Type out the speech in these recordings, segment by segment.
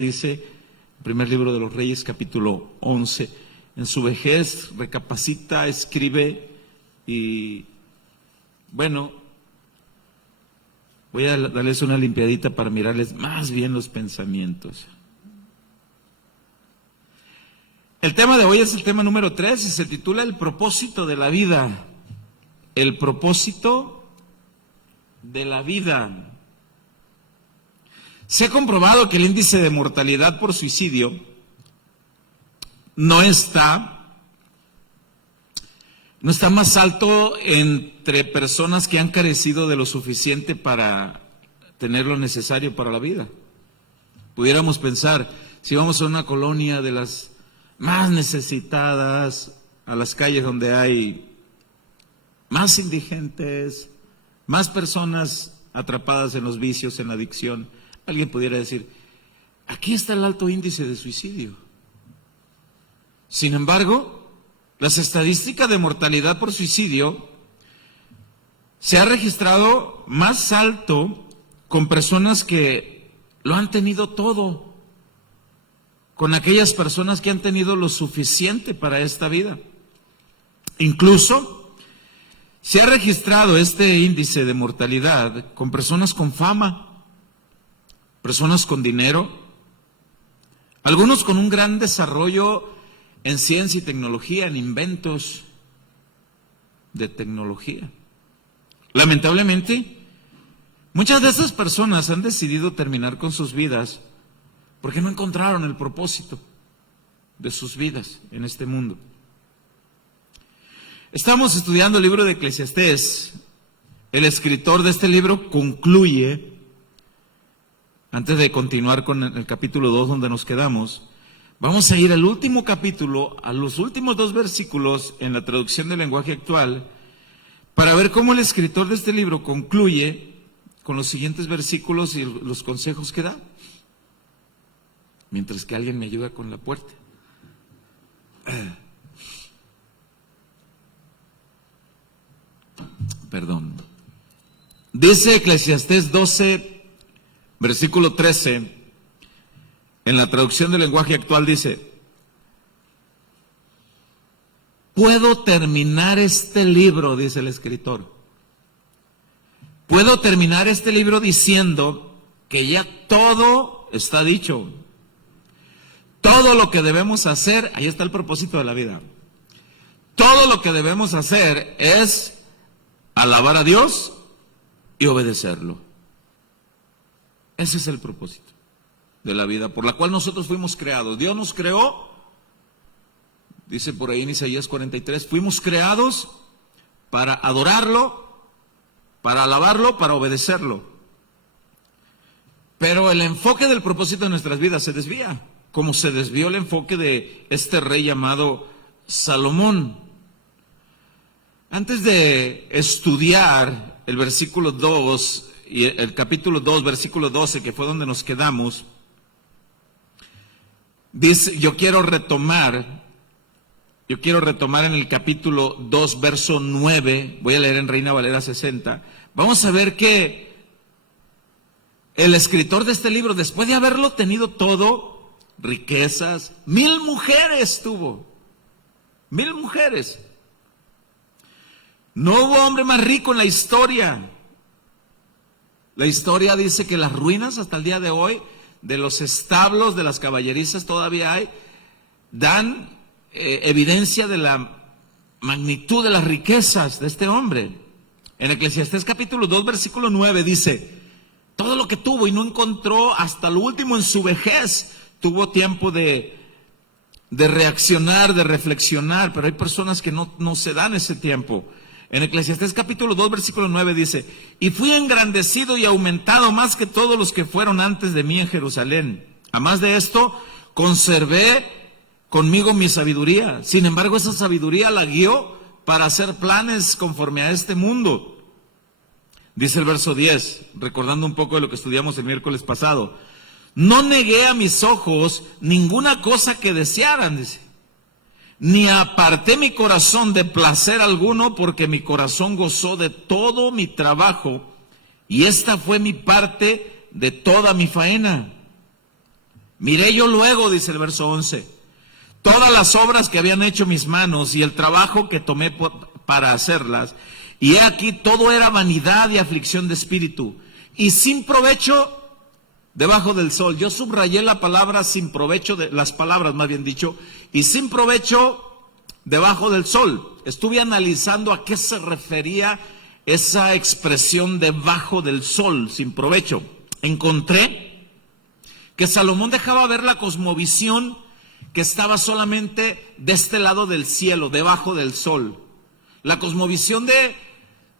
Dice, primer libro de los Reyes, capítulo 11, en su vejez recapacita, escribe y, bueno, voy a darles una limpiadita para mirarles más bien los pensamientos. El tema de hoy es el tema número 3 y se titula El propósito de la vida. El propósito de la vida. Se ha comprobado que el índice de mortalidad por suicidio no está más alto entre personas que han carecido de lo suficiente para tener lo necesario para la vida. Pudiéramos pensar, si vamos a una colonia de las más necesitadas, a las calles donde hay más indigentes, más personas atrapadas en los vicios, en la adicción, alguien pudiera decir, aquí está el alto índice de suicidio. Sin embargo, las estadísticas de mortalidad por suicidio se ha registrado más alto con personas que lo han tenido todo, con aquellas personas que han tenido lo suficiente para esta vida. Incluso se ha registrado este índice de mortalidad con personas con fama, personas con dinero, algunos con un gran desarrollo en ciencia y tecnología, en inventos de tecnología. Lamentablemente, muchas de esas personas han decidido terminar con sus vidas porque no encontraron el propósito de sus vidas en este mundo. Estamos estudiando el libro de Eclesiastés. El escritor de este libro concluye, antes de continuar con el capítulo 2 donde nos quedamos, vamos a ir al último capítulo, a los últimos 2 versículos en la traducción del lenguaje actual, para ver cómo el escritor de este libro concluye con los siguientes versículos y los consejos que da. Mientras que alguien me ayuda con la puerta. Perdón. Dice Eclesiastés 12, versículo 13, en la traducción del lenguaje actual dice, puedo terminar este libro, dice el escritor, puedo terminar este libro diciendo que ya todo está dicho. Todo lo que debemos hacer, ahí está el propósito de la vida. Todo lo que debemos hacer es alabar a Dios y obedecerlo. Ese es el propósito de la vida por la cual nosotros fuimos creados. Dios nos creó, dice por ahí en Isaías 43, fuimos creados para adorarlo, para alabarlo, para obedecerlo. Pero el enfoque del propósito de nuestras vidas se desvía, como se desvió el enfoque de este rey llamado Salomón. Antes de estudiar el versículo 2 y el capítulo 2, versículo 12, que fue donde nos quedamos, dice, yo quiero retomar en el capítulo 2, verso 9, voy a leer en Reina Valera 60, vamos a ver que el escritor de este libro, después de haberlo tenido todo, riquezas, 1000 mujeres tuvo, 1000 mujeres. No hubo hombre más rico en la historia. La historia dice que las ruinas hasta el día de hoy, de los establos, de las caballerizas todavía hay, dan evidencia de la magnitud de las riquezas de este hombre. En Eclesiastés capítulo 2, versículo 9 dice, todo lo que tuvo y no encontró hasta lo último en su vejez, tuvo tiempo de reaccionar, de reflexionar, pero hay personas que no se dan ese tiempo. En Eclesiastés capítulo 2, versículo 9 dice, y fui engrandecido y aumentado más que todos los que fueron antes de mí en Jerusalén. A más de esto, conservé conmigo mi sabiduría. Sin embargo, esa sabiduría la guió para hacer planes conforme a este mundo. Dice el verso 10, recordando un poco de lo que estudiamos el miércoles pasado. No negué a mis ojos ninguna cosa que desearan, dice. Ni aparté mi corazón de placer alguno, porque mi corazón gozó de todo mi trabajo, y esta fue mi parte de toda mi faena. Miré yo luego, dice el verso 11, todas las obras que habían hecho mis manos y el trabajo que tomé para hacerlas, y he aquí todo era vanidad y aflicción de espíritu, y sin provecho debajo del sol. Yo subrayé la palabra sin provecho, las palabras más bien dicho, y sin provecho debajo del sol. Estuve analizando a qué se refería esa expresión debajo del sol, sin provecho. Encontré que Salomón dejaba ver la cosmovisión que estaba solamente de este lado del cielo, debajo del sol. La cosmovisión de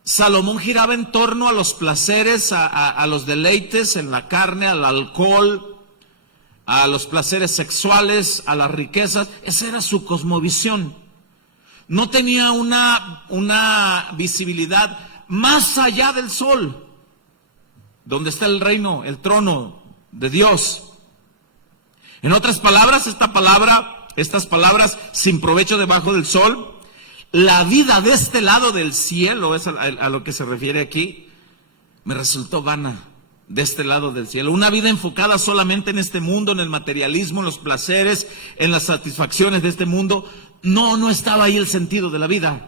Salomón giraba en torno a los placeres, a los deleites en la carne, al alcohol, a los placeres sexuales, a las riquezas. Esa era su cosmovisión. No tenía una visibilidad más allá del sol, donde está el reino, el trono de Dios. En otras palabras, estas palabras sin provecho debajo del sol, la vida de este lado del cielo, es a lo que se refiere aquí, me resultó vana, de este lado del cielo. Una vida enfocada solamente en este mundo, en el materialismo, en los placeres, en las satisfacciones de este mundo. No estaba ahí el sentido de la vida.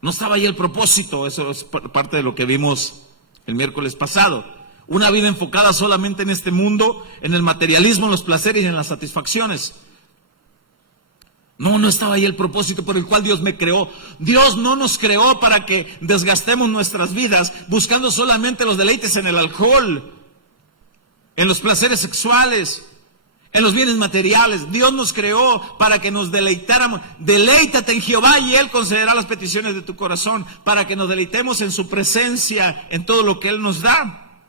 No estaba ahí el propósito. Eso es parte de lo que vimos el miércoles pasado. Una vida enfocada solamente en este mundo, en el materialismo, en los placeres y en las satisfacciones. No estaba ahí el propósito por el cual Dios me creó. Dios no nos creó para que desgastemos nuestras vidas buscando solamente los deleites en el alcohol, en los placeres sexuales, en los bienes materiales. Dios nos creó para que nos deleitáramos. Deleítate en Jehová y Él concederá las peticiones de tu corazón, para que nos deleitemos en su presencia, en todo lo que Él nos da.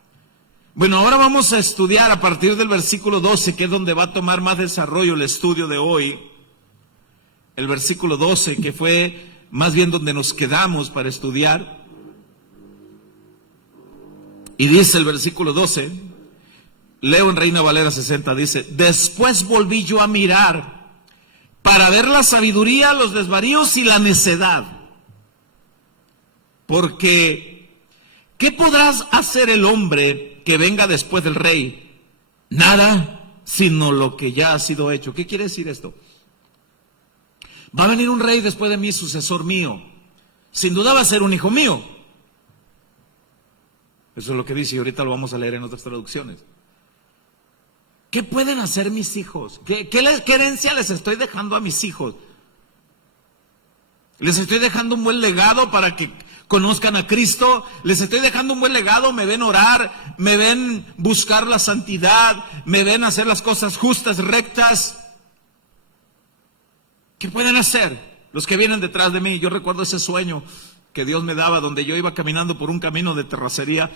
Bueno, ahora vamos a estudiar a partir del versículo 12, que es donde va a tomar más desarrollo el estudio de hoy. El versículo 12, que fue más bien donde nos quedamos para estudiar. Y dice el versículo 12, leo en Reina Valera 60, dice: después volví yo a mirar para ver la sabiduría, los desvaríos y la necedad. Porque, ¿qué podrás hacer el hombre que venga después del rey? Nada, sino lo que ya ha sido hecho. ¿Qué quiere decir esto? Va a venir un rey después de mí, sucesor mío. Sin duda va a ser un hijo mío. Eso es lo que dice, y ahorita lo vamos a leer en otras traducciones. ¿Qué pueden hacer mis hijos? ¿Qué herencia les estoy dejando a mis hijos? ¿Les estoy dejando un buen legado para que conozcan a Cristo? ¿Les estoy dejando un buen legado? ¿Me ven orar? ¿Me ven buscar la santidad? ¿Me ven hacer las cosas justas, rectas? ¿Qué pueden hacer los que vienen detrás de mí? Yo recuerdo ese sueño que Dios me daba, donde yo iba caminando por un camino de terracería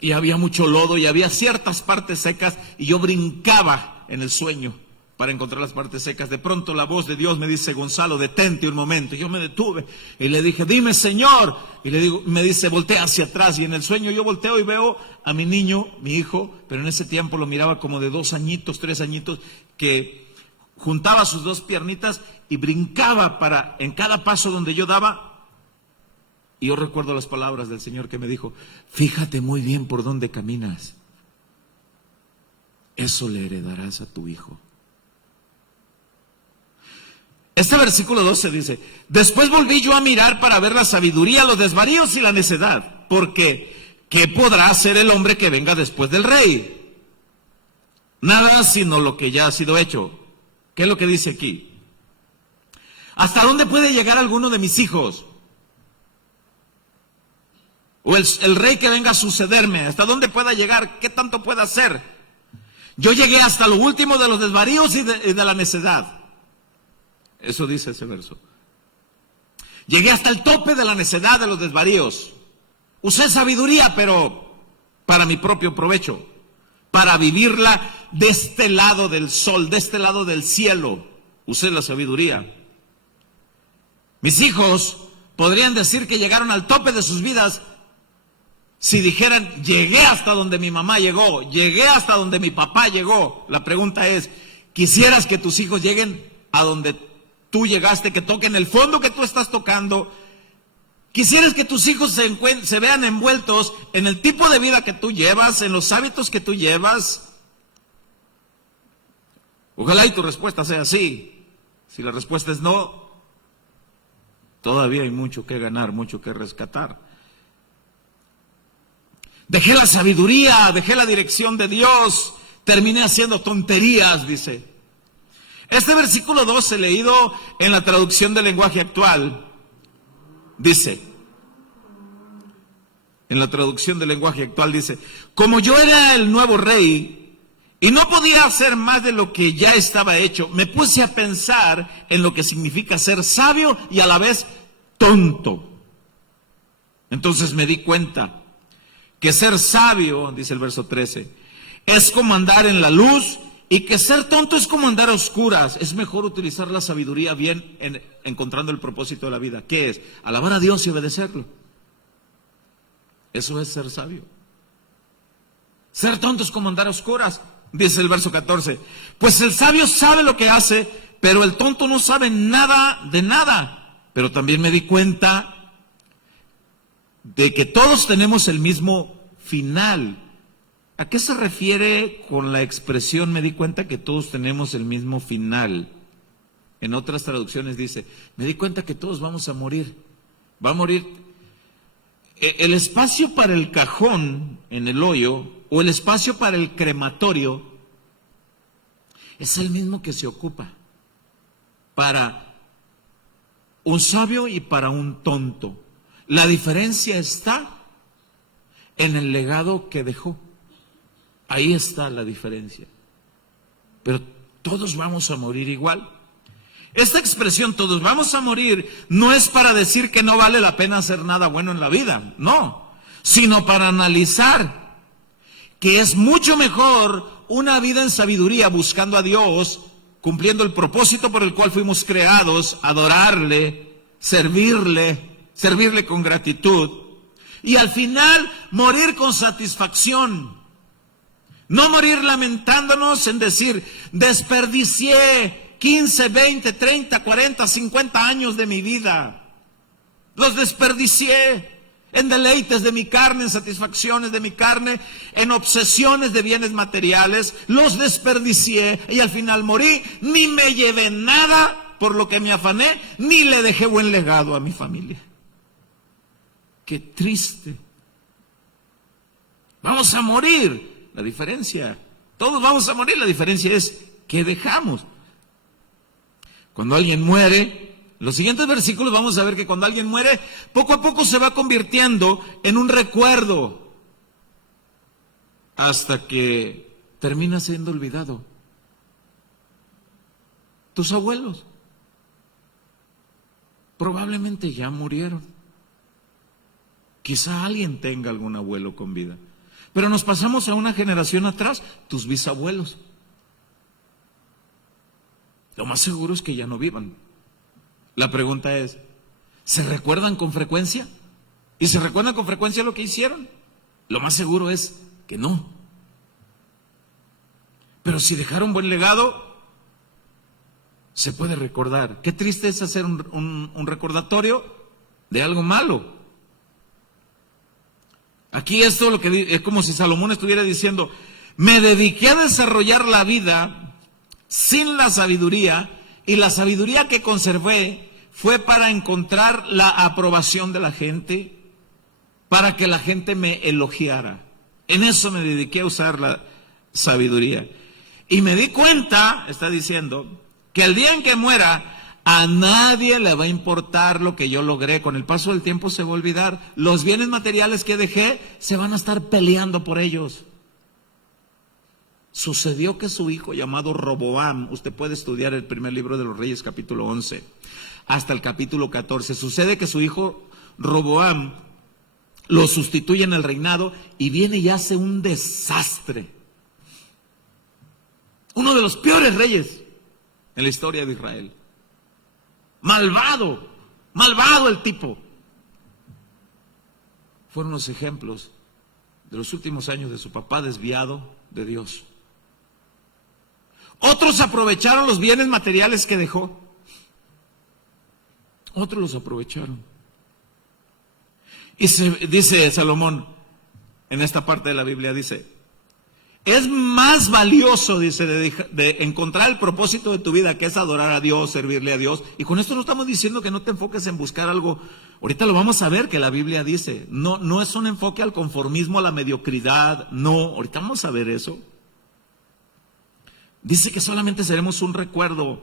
y había mucho lodo y había ciertas partes secas y yo brincaba en el sueño para encontrar las partes secas. De pronto la voz de Dios me dice: Gonzalo, detente un momento. Yo me detuve y le dije: dime, Señor. Y me dice: voltea hacia atrás. Y en el sueño yo volteo y veo a mi niño, mi hijo, pero en ese tiempo lo miraba como de 2 añitos, 3 añitos, que juntaba sus 2 piernitas y brincaba en cada paso donde yo daba. Y yo recuerdo las palabras del Señor que me dijo: fíjate muy bien por dónde caminas. Eso le heredarás a tu hijo. Este versículo 12 dice: después volví yo a mirar para ver la sabiduría, los desvaríos y la necedad. Porque, ¿qué podrá hacer el hombre que venga después del rey? Nada, sino lo que ya ha sido hecho. ¿Qué es lo que dice aquí? ¿Hasta dónde puede llegar alguno de mis hijos? O el rey que venga a sucederme, ¿hasta dónde pueda llegar? ¿Qué tanto puede hacer? Yo llegué hasta lo último de los desvaríos y de la necedad. Eso dice ese verso. Llegué hasta el tope de la necedad, de los desvaríos. Usé sabiduría, pero para mi propio provecho, para vivirla de este lado del sol, de este lado del cielo. Usé la sabiduría. Mis hijos podrían decir que llegaron al tope de sus vidas si dijeran: llegué hasta donde mi mamá llegó, llegué hasta donde mi papá llegó. La pregunta es: ¿quisieras que tus hijos lleguen a donde tú llegaste, que toquen el fondo que tú estás tocando? ¿Quisieras que tus hijos se vean envueltos en el tipo de vida que tú llevas, en los hábitos que tú llevas? Ojalá y tu respuesta sea sí. Si la respuesta es no, todavía hay mucho que ganar, mucho que rescatar. Dejé la sabiduría, dejé la dirección de Dios, terminé haciendo tonterías, dice. Este versículo 12, leído en la traducción del lenguaje actual, dice, en la traducción del lenguaje actual dice, como yo era el nuevo rey y no podía hacer más de lo que ya estaba hecho, me puse a pensar en lo que significa ser sabio y a la vez tonto. Entonces me di cuenta que ser sabio, dice el verso 13, es como andar en la luz, y que ser tonto es como andar a oscuras. Es mejor utilizar la sabiduría bien encontrando el propósito de la vida. ¿Qué es? Alabar a Dios y obedecerlo. Eso es ser sabio. Ser tonto es como andar a oscuras, dice el verso 14. Pues el sabio sabe lo que hace, pero el tonto no sabe nada de nada. Pero también me di cuenta de que todos tenemos el mismo final. ¿A qué se refiere con la expresión me di cuenta que todos tenemos el mismo final? En otras traducciones dice, me di cuenta que todos vamos a morir. Va a morir. El espacio para el cajón en el hoyo o el espacio para el crematorio es el mismo que se ocupa para un sabio y para un tonto. La diferencia está en el legado que dejó. Ahí está la diferencia. Pero todos vamos a morir igual. Esta expresión, todos vamos a morir, no es para decir que no vale la pena hacer nada bueno en la vida, no, sino para analizar que es mucho mejor una vida en sabiduría buscando a Dios, cumpliendo el propósito por el cual fuimos creados, adorarle, servirle con gratitud, y al final morir con satisfacción. No morir lamentándonos en decir, desperdicié 15, 20, 30, 40, 50 años de mi vida. Los desperdicié en deleites de mi carne, en satisfacciones de mi carne, en obsesiones de bienes materiales. Los desperdicié y al final morí. Ni me llevé nada por lo que me afané, ni le dejé buen legado a mi familia. Qué triste. Vamos a morir. La diferencia, todos vamos a morir, la diferencia es ¿qué dejamos? Cuando alguien muere, los siguientes versículos vamos a ver que cuando alguien muere, poco a poco se va convirtiendo en un recuerdo hasta que termina siendo olvidado. Tus abuelos probablemente ya murieron. Quizá alguien tenga algún abuelo con vida. Pero nos pasamos a una generación atrás, tus bisabuelos. Lo más seguro es que ya no vivan. La pregunta es, ¿se recuerdan con frecuencia? ¿Y se recuerdan con frecuencia lo que hicieron? Lo más seguro es que no. Pero si dejaron buen legado, se puede recordar. Qué triste es hacer un recordatorio de algo malo. Aquí esto lo que es como si Salomón estuviera diciendo, me dediqué a desarrollar la vida sin la sabiduría, y la sabiduría que conservé fue para encontrar la aprobación de la gente, para que la gente me elogiara. En eso me dediqué a usar la sabiduría. Y me di cuenta, está diciendo, que el día en que muera, a nadie le va a importar lo que yo logré. Con el paso del tiempo se va a olvidar. Los bienes materiales que dejé se van a estar peleando por ellos. Sucedió que su hijo llamado Roboam, usted puede estudiar el primer libro de los Reyes capítulo 11 hasta el capítulo 14. Sucede que su hijo Roboam lo sustituye en el reinado y viene y hace un desastre. Uno de los peores reyes en la historia de Israel. Malvado el tipo. Fueron los ejemplos de los últimos años de su papá desviado de Dios. Otros aprovecharon los bienes materiales que dejó. Otros los aprovecharon. Y dice Salomón, en esta parte de la Biblia, dice, Es más valioso, dice, de encontrar el propósito de tu vida, que es adorar a Dios, servirle a Dios. Y con esto no estamos diciendo que no te enfoques en buscar algo. Ahorita lo vamos a ver que la Biblia dice. No es un enfoque al conformismo, a la mediocridad. No, ahorita vamos a ver eso. Dice que solamente seremos un recuerdo.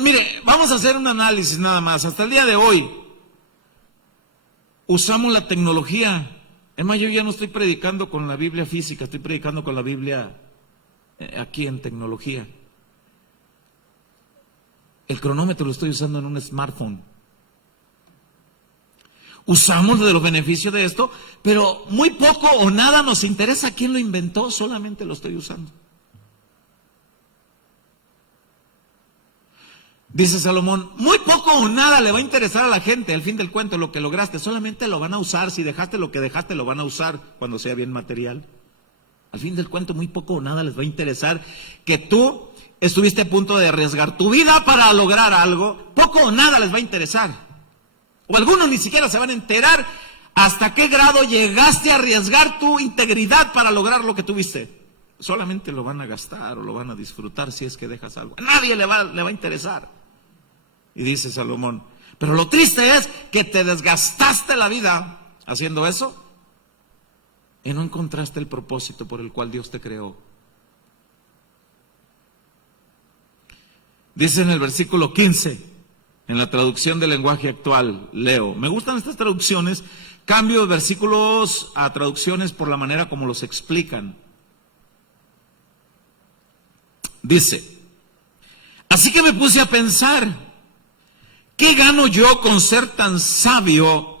Mire, vamos a hacer un análisis nada más. Hasta el día de hoy, usamos la tecnología. Es más, yo ya no estoy predicando con la Biblia física, estoy predicando con la Biblia aquí en tecnología. El cronómetro lo estoy usando en un smartphone. Usamos de los beneficios de esto, pero muy poco o nada nos interesa quién lo inventó, solamente lo estoy usando. Dice Salomón, muy poco o nada le va a interesar a la gente al fin del cuento lo que lograste, solamente lo van a usar, si dejaste lo que dejaste lo van a usar cuando sea bien material. Al fin del cuento muy poco o nada les va a interesar que tú estuviste a punto de arriesgar tu vida para lograr algo, poco o nada les va a interesar. O algunos ni siquiera se van a enterar hasta qué grado llegaste a arriesgar tu integridad para lograr lo que tuviste. Solamente lo van a gastar o lo van a disfrutar si es que dejas algo. A nadie le va a interesar. Y dice Salomón, pero lo triste es que te desgastaste la vida haciendo eso y no encontraste el propósito por el cual Dios te creó. Dice en el versículo 15, en la traducción del lenguaje actual, leo, me gustan estas traducciones, cambio versículos a traducciones por la manera como los explican. Dice, así que me puse a pensar, ¿qué gano yo con ser tan sabio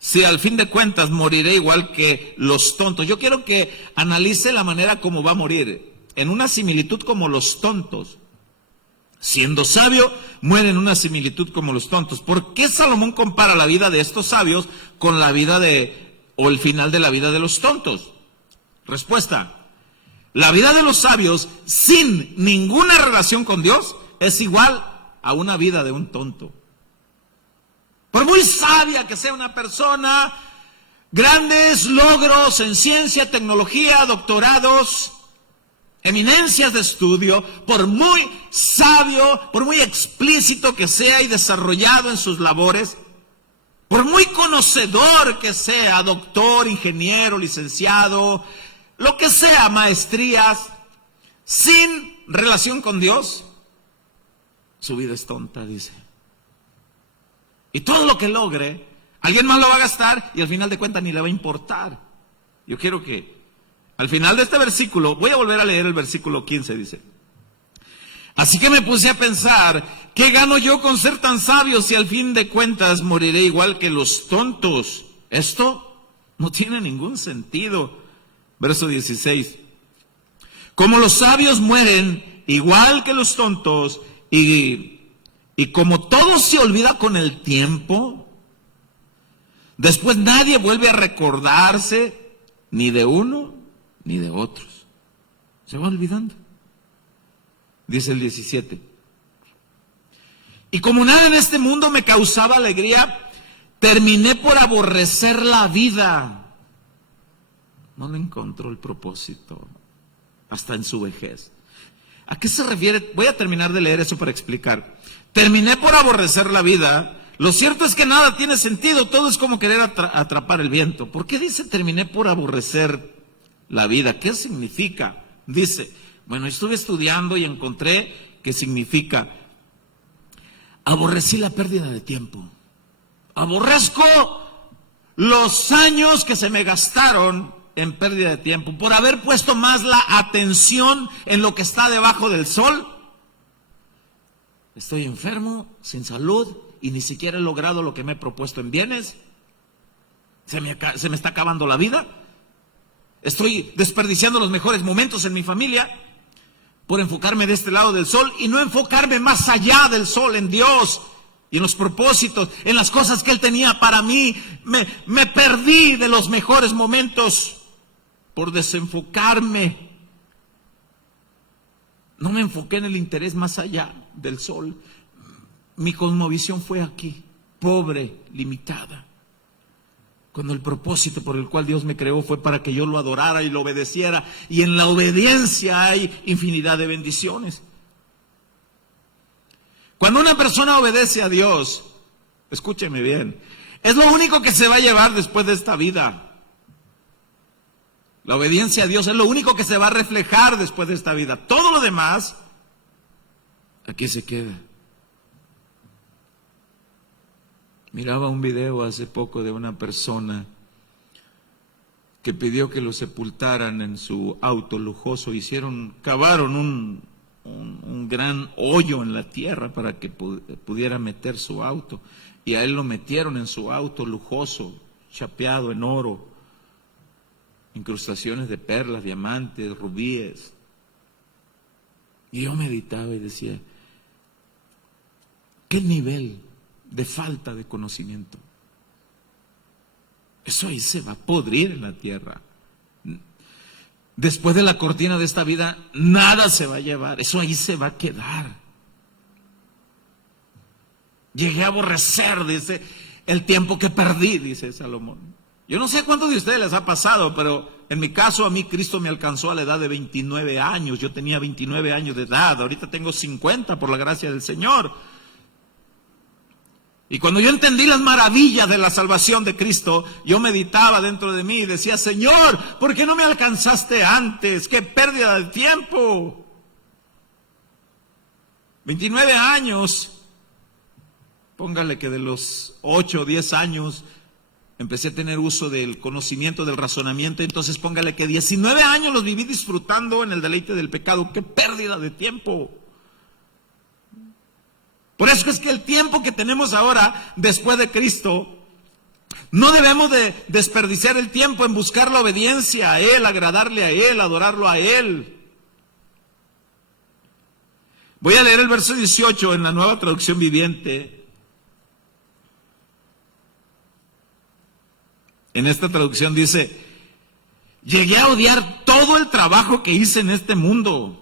si al fin de cuentas moriré igual que los tontos? Yo quiero que analice la manera como va a morir, en una similitud como los tontos. Siendo sabio, muere en una similitud como los tontos. ¿Por qué Salomón compara la vida de estos sabios con la vida o el final de la vida de los tontos? Respuesta. La vida de los sabios, sin ninguna relación con Dios, es igual a una vida de un tonto. Por muy sabia que sea una persona, grandes logros en ciencia, tecnología, doctorados, eminencias de estudio, por muy sabio, por muy explícito que sea y desarrollado en sus labores, por muy conocedor que sea, doctor, ingeniero, licenciado, lo que sea, maestrías, sin relación con Dios, su vida es tonta, dice. Y todo lo que logre, alguien más lo va a gastar y al final de cuentas ni le va a importar. Yo quiero que al final de este versículo, voy a volver a leer el versículo 15, dice. Así que me puse a pensar, ¿qué gano yo con ser tan sabio si al fin de cuentas moriré igual que los tontos? Esto no tiene ningún sentido. Verso 16. Como los sabios mueren igual que los tontos y como todo se olvida con el tiempo, después nadie vuelve a recordarse ni de uno ni de otros. Se va olvidando. Dice el 17. Y como nada en este mundo me causaba alegría, terminé por aborrecer la vida. No le encontró el propósito hasta en su vejez. ¿A qué se refiere? Voy a terminar de leer eso para explicar. Terminé por aborrecer la vida. Lo cierto es que nada tiene sentido, todo es como querer atrapar el viento. ¿Por qué dice terminé por aborrecer la vida? ¿Qué significa? Dice, bueno, estuve estudiando y encontré que significa aborrecí la pérdida de tiempo. Aborrezco los años que se me gastaron en pérdida de tiempo por haber puesto más la atención en lo que está debajo del sol. Estoy enfermo, sin salud y ni siquiera he logrado lo que me he propuesto en bienes. Se me está acabando la vida. Estoy desperdiciando los mejores momentos en mi familia por enfocarme de este lado del sol y no enfocarme más allá del sol, en Dios y en los propósitos, en las cosas que Él tenía para mí. Me perdí de los mejores momentos por desenfocarme. No me enfoqué en el interés más allá del sol. Mi cosmovisión fue aquí, pobre, limitada. Cuando el propósito por el cual Dios me creó fue para que yo lo adorara y lo obedeciera. Y en la obediencia hay infinidad de bendiciones. Cuando una persona obedece a Dios, escúcheme bien, es lo único que se va a llevar después de esta vida. La obediencia a Dios es lo único que se va a reflejar después de esta vida. Todo lo demás, aquí se queda. Miraba un video hace poco de una persona que pidió que lo sepultaran en su auto lujoso. Cavaron un gran hoyo en la tierra para que pudiera meter su auto. Y a él lo metieron en su auto lujoso, chapeado en oro, incrustaciones de perlas, diamantes, rubíes. Y yo meditaba y decía, ¿qué nivel de falta de conocimiento? Eso ahí se va a podrir en la tierra. Después de la cortina de esta vida, nada se va a llevar. Eso ahí se va a quedar. Llegué a aborrecer, dice, el tiempo que perdí, dice Salomón. Yo no sé a cuántos de ustedes les ha pasado, pero en mi caso, a mí Cristo me alcanzó a la edad de 29 años. Yo tenía 29 años de edad. Ahorita tengo 50 por la gracia del Señor. Y cuando yo entendí las maravillas de la salvación de Cristo, yo meditaba dentro de mí y decía, Señor, ¿por qué no me alcanzaste antes? ¡Qué pérdida de tiempo! 29 años, póngale que de los 8 o 10 años empecé a tener uso del conocimiento, del razonamiento, entonces póngale que 19 años los viví disfrutando en el deleite del pecado. ¡Qué pérdida de tiempo! Por eso es que el tiempo que tenemos ahora, después de Cristo, no debemos de desperdiciar el tiempo en buscar la obediencia a Él, agradarle a Él, adorarlo a Él. Voy a leer el verso 18 en la Nueva Traducción Viviente. En esta traducción dice, llegué a odiar todo el trabajo que hice en este mundo.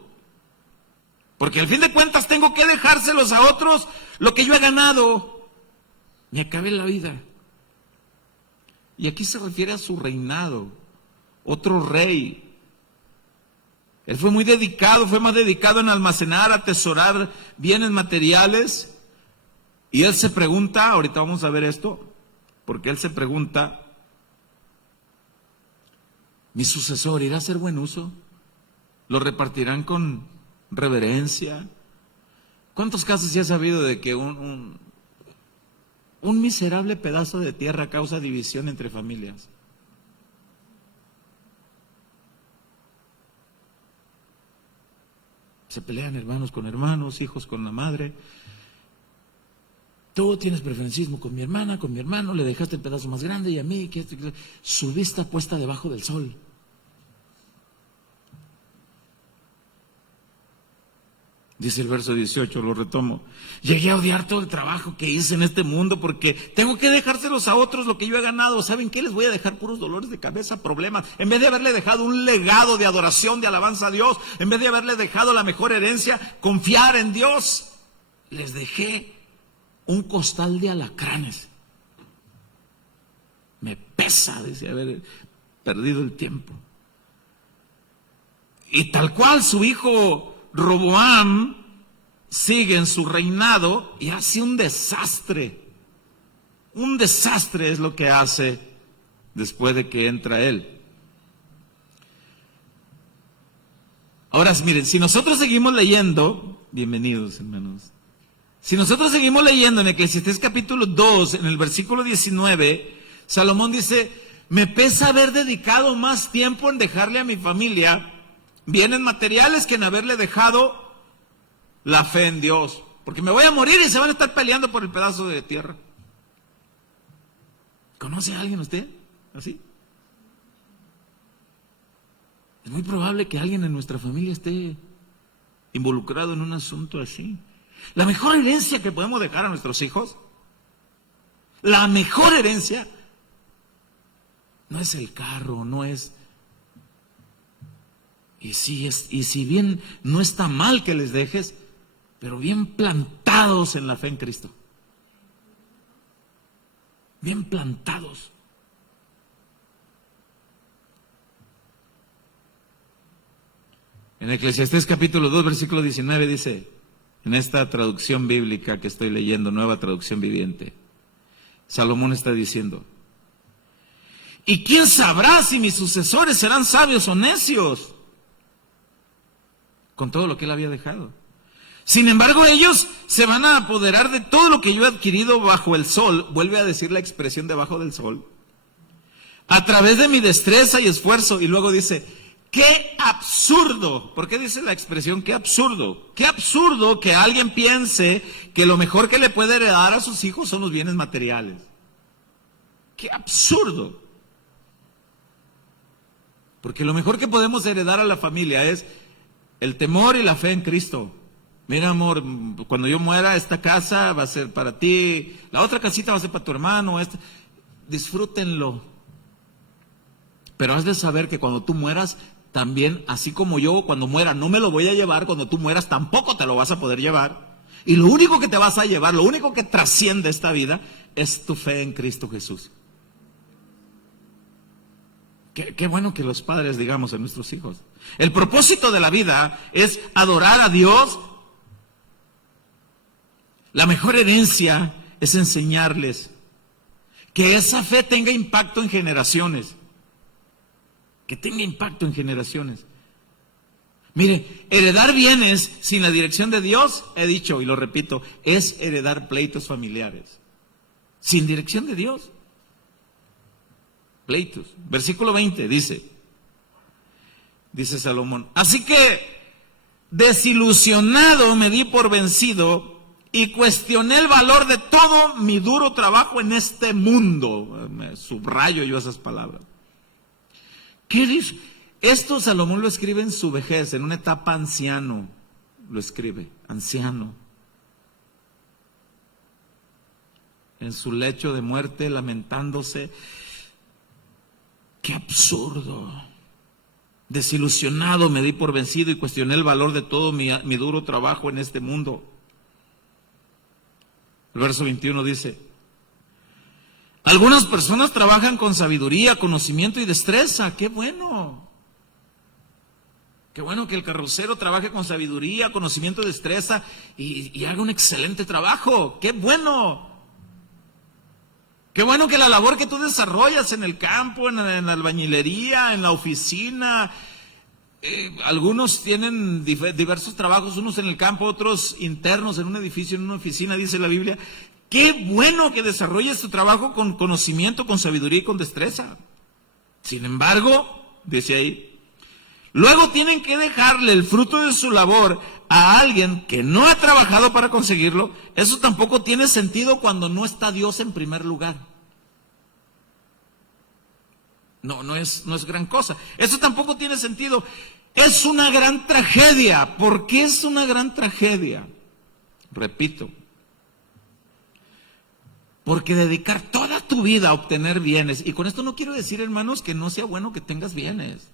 Porque al fin de cuentas tengo que dejárselos a otros lo que yo he ganado. Me acabé la vida. Y aquí se refiere a su reinado. Otro rey. Él fue muy dedicado, fue más dedicado en almacenar, atesorar bienes materiales. Y él se pregunta, ahorita vamos a ver esto, porque él se pregunta, ¿mi sucesor irá a hacer buen uso? ¿Lo repartirán con reverencia? ¿Cuántos casos se ha sabido de que un miserable pedazo de tierra causa división entre familias? Se pelean hermanos con hermanos, hijos con la madre. Tú tienes preferencismo con mi hermana, con mi hermano, le dejaste el pedazo más grande y a mí, que su vista puesta debajo del sol. Dice el verso 18, lo retomo. Llegué a odiar todo el trabajo que hice en este mundo porque tengo que dejárselos a otros lo que yo he ganado. ¿Saben qué? Les voy a dejar puros dolores de cabeza, problemas. En vez de haberle dejado un legado de adoración, de alabanza a Dios, en vez de haberle dejado la mejor herencia, confiar en Dios, les dejé un costal de alacranes. Me pesa, dice, haber perdido el tiempo. Y tal cual su hijo Roboam sigue en su reinado y hace un desastre. Un desastre es lo que hace después de que entra él. Ahora, miren, si nosotros seguimos leyendo, bienvenidos hermanos, si nosotros seguimos leyendo en Eclesiastés capítulo 2, en el versículo 19, Salomón dice, me pesa haber dedicado más tiempo en dejarle a mi familia bienes materiales que en haberle dejado la fe en Dios. Porque me voy a morir y se van a estar peleando por el pedazo de tierra. ¿Conoce a alguien usted así? Es muy probable que alguien en nuestra familia esté involucrado en un asunto así. La mejor herencia que podemos dejar a nuestros hijos, la mejor herencia, no es el carro, no es... Y si bien no está mal que les dejes, pero bien plantados en la fe en Cristo. Bien plantados. En Eclesiastés capítulo 2, versículo 19 dice, en esta traducción bíblica que estoy leyendo, Nueva Traducción Viviente, Salomón está diciendo, ¿y quién sabrá si mis sucesores serán sabios o necios? Con todo lo que él había dejado. Sin embargo, ellos se van a apoderar de todo lo que yo he adquirido bajo el sol, vuelve a decir la expresión debajo del sol, a través de mi destreza y esfuerzo. Y luego dice, ¡qué absurdo! ¿Por qué dice la expresión qué absurdo? ¡Qué absurdo que alguien piense que lo mejor que le puede heredar a sus hijos son los bienes materiales! ¡Qué absurdo! Porque lo mejor que podemos heredar a la familia es el temor y la fe en Cristo. Mira, amor, cuando yo muera, esta casa va a ser para ti, la otra casita va a ser para tu hermano. Disfrútenlo. Pero has de saber que cuando tú mueras, también, así como yo, cuando muera, no me lo voy a llevar, cuando tú mueras, tampoco te lo vas a poder llevar. Y lo único que te vas a llevar, lo único que trasciende esta vida, es tu fe en Cristo Jesús. Qué bueno que los padres digamos a nuestros hijos. El propósito de la vida es adorar a Dios. La mejor herencia es enseñarles que esa fe tenga impacto en generaciones. Que tenga impacto en generaciones. Mire, heredar bienes sin la dirección de Dios, he dicho y lo repito, es heredar pleitos familiares. Sin dirección de Dios. Pleitos. Versículo 20 dice Salomón, así que desilusionado me di por vencido y cuestioné el valor de todo mi duro trabajo en este mundo. Me subrayo yo esas palabras. ¿Qué dice? Esto Salomón lo escribe en su vejez, en una etapa anciano. Lo escribe, anciano. En su lecho de muerte, lamentándose. ¡Qué absurdo! Desilusionado me di por vencido y cuestioné el valor de todo mi duro trabajo en este mundo. El verso 21 dice, algunas personas trabajan con sabiduría, conocimiento y destreza. ¡Qué bueno! Qué bueno que el carrocero trabaje con sabiduría, conocimiento y destreza y haga un excelente trabajo. ¡Qué bueno! Qué bueno que la labor que tú desarrollas en el campo, en la albañilería, en la oficina, algunos tienen diversos trabajos, unos en el campo, otros internos en un edificio, en una oficina, dice la Biblia. Qué bueno que desarrolles tu trabajo con conocimiento, con sabiduría y con destreza. Sin embargo, dice ahí, luego tienen que dejarle el fruto de su labor a alguien que no ha trabajado para conseguirlo. Eso tampoco tiene sentido cuando no está Dios en primer lugar. No es gran cosa. Eso tampoco tiene sentido. Es una gran tragedia. ¿Por qué es una gran tragedia? Repito. Porque dedicar toda tu vida a obtener bienes, y con esto no quiero decir, hermanos, que no sea bueno que tengas bienes.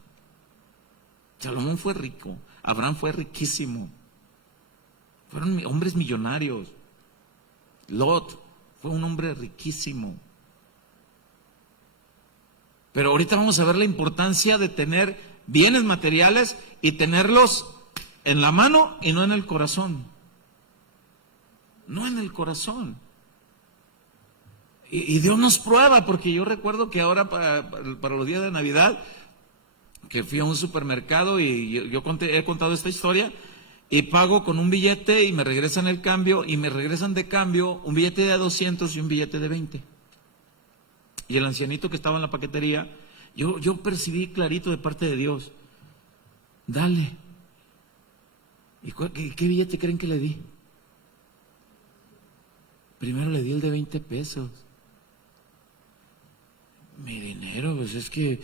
Salomón fue rico, Abraham fue riquísimo, fueron hombres millonarios. Lot fue un hombre riquísimo. Pero ahorita vamos a ver la importancia de tener bienes materiales y tenerlos en la mano y no en el corazón. No en el corazón. Y Dios nos prueba, porque yo recuerdo que ahora para los días de Navidad, que fui a un supermercado y he contado esta historia, y pago con un billete y me regresan el cambio, y me regresan de cambio un billete de 200 y un billete de 20. Y el ancianito que estaba en la paquetería, yo percibí clarito de parte de Dios, dale. ¿Y qué billete creen que le di? Primero le di el de 20 pesos. Mi dinero, pues es que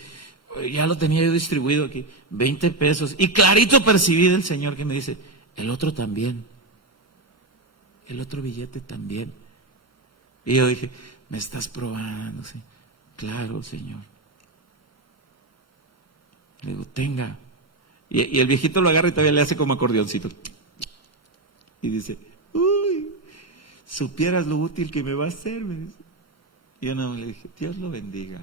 ya lo tenía yo distribuido aquí, 20 pesos. Y clarito percibí del Señor que me dice, el otro también. El otro billete también. Y yo dije, me estás probando, ¿sí? Claro, Señor. Le digo, tenga. Y el viejito lo agarra y todavía le hace como acordeoncito. Y dice, uy, supieras lo útil que me va a hacer, me dice. Y yo no le dije, Dios lo bendiga.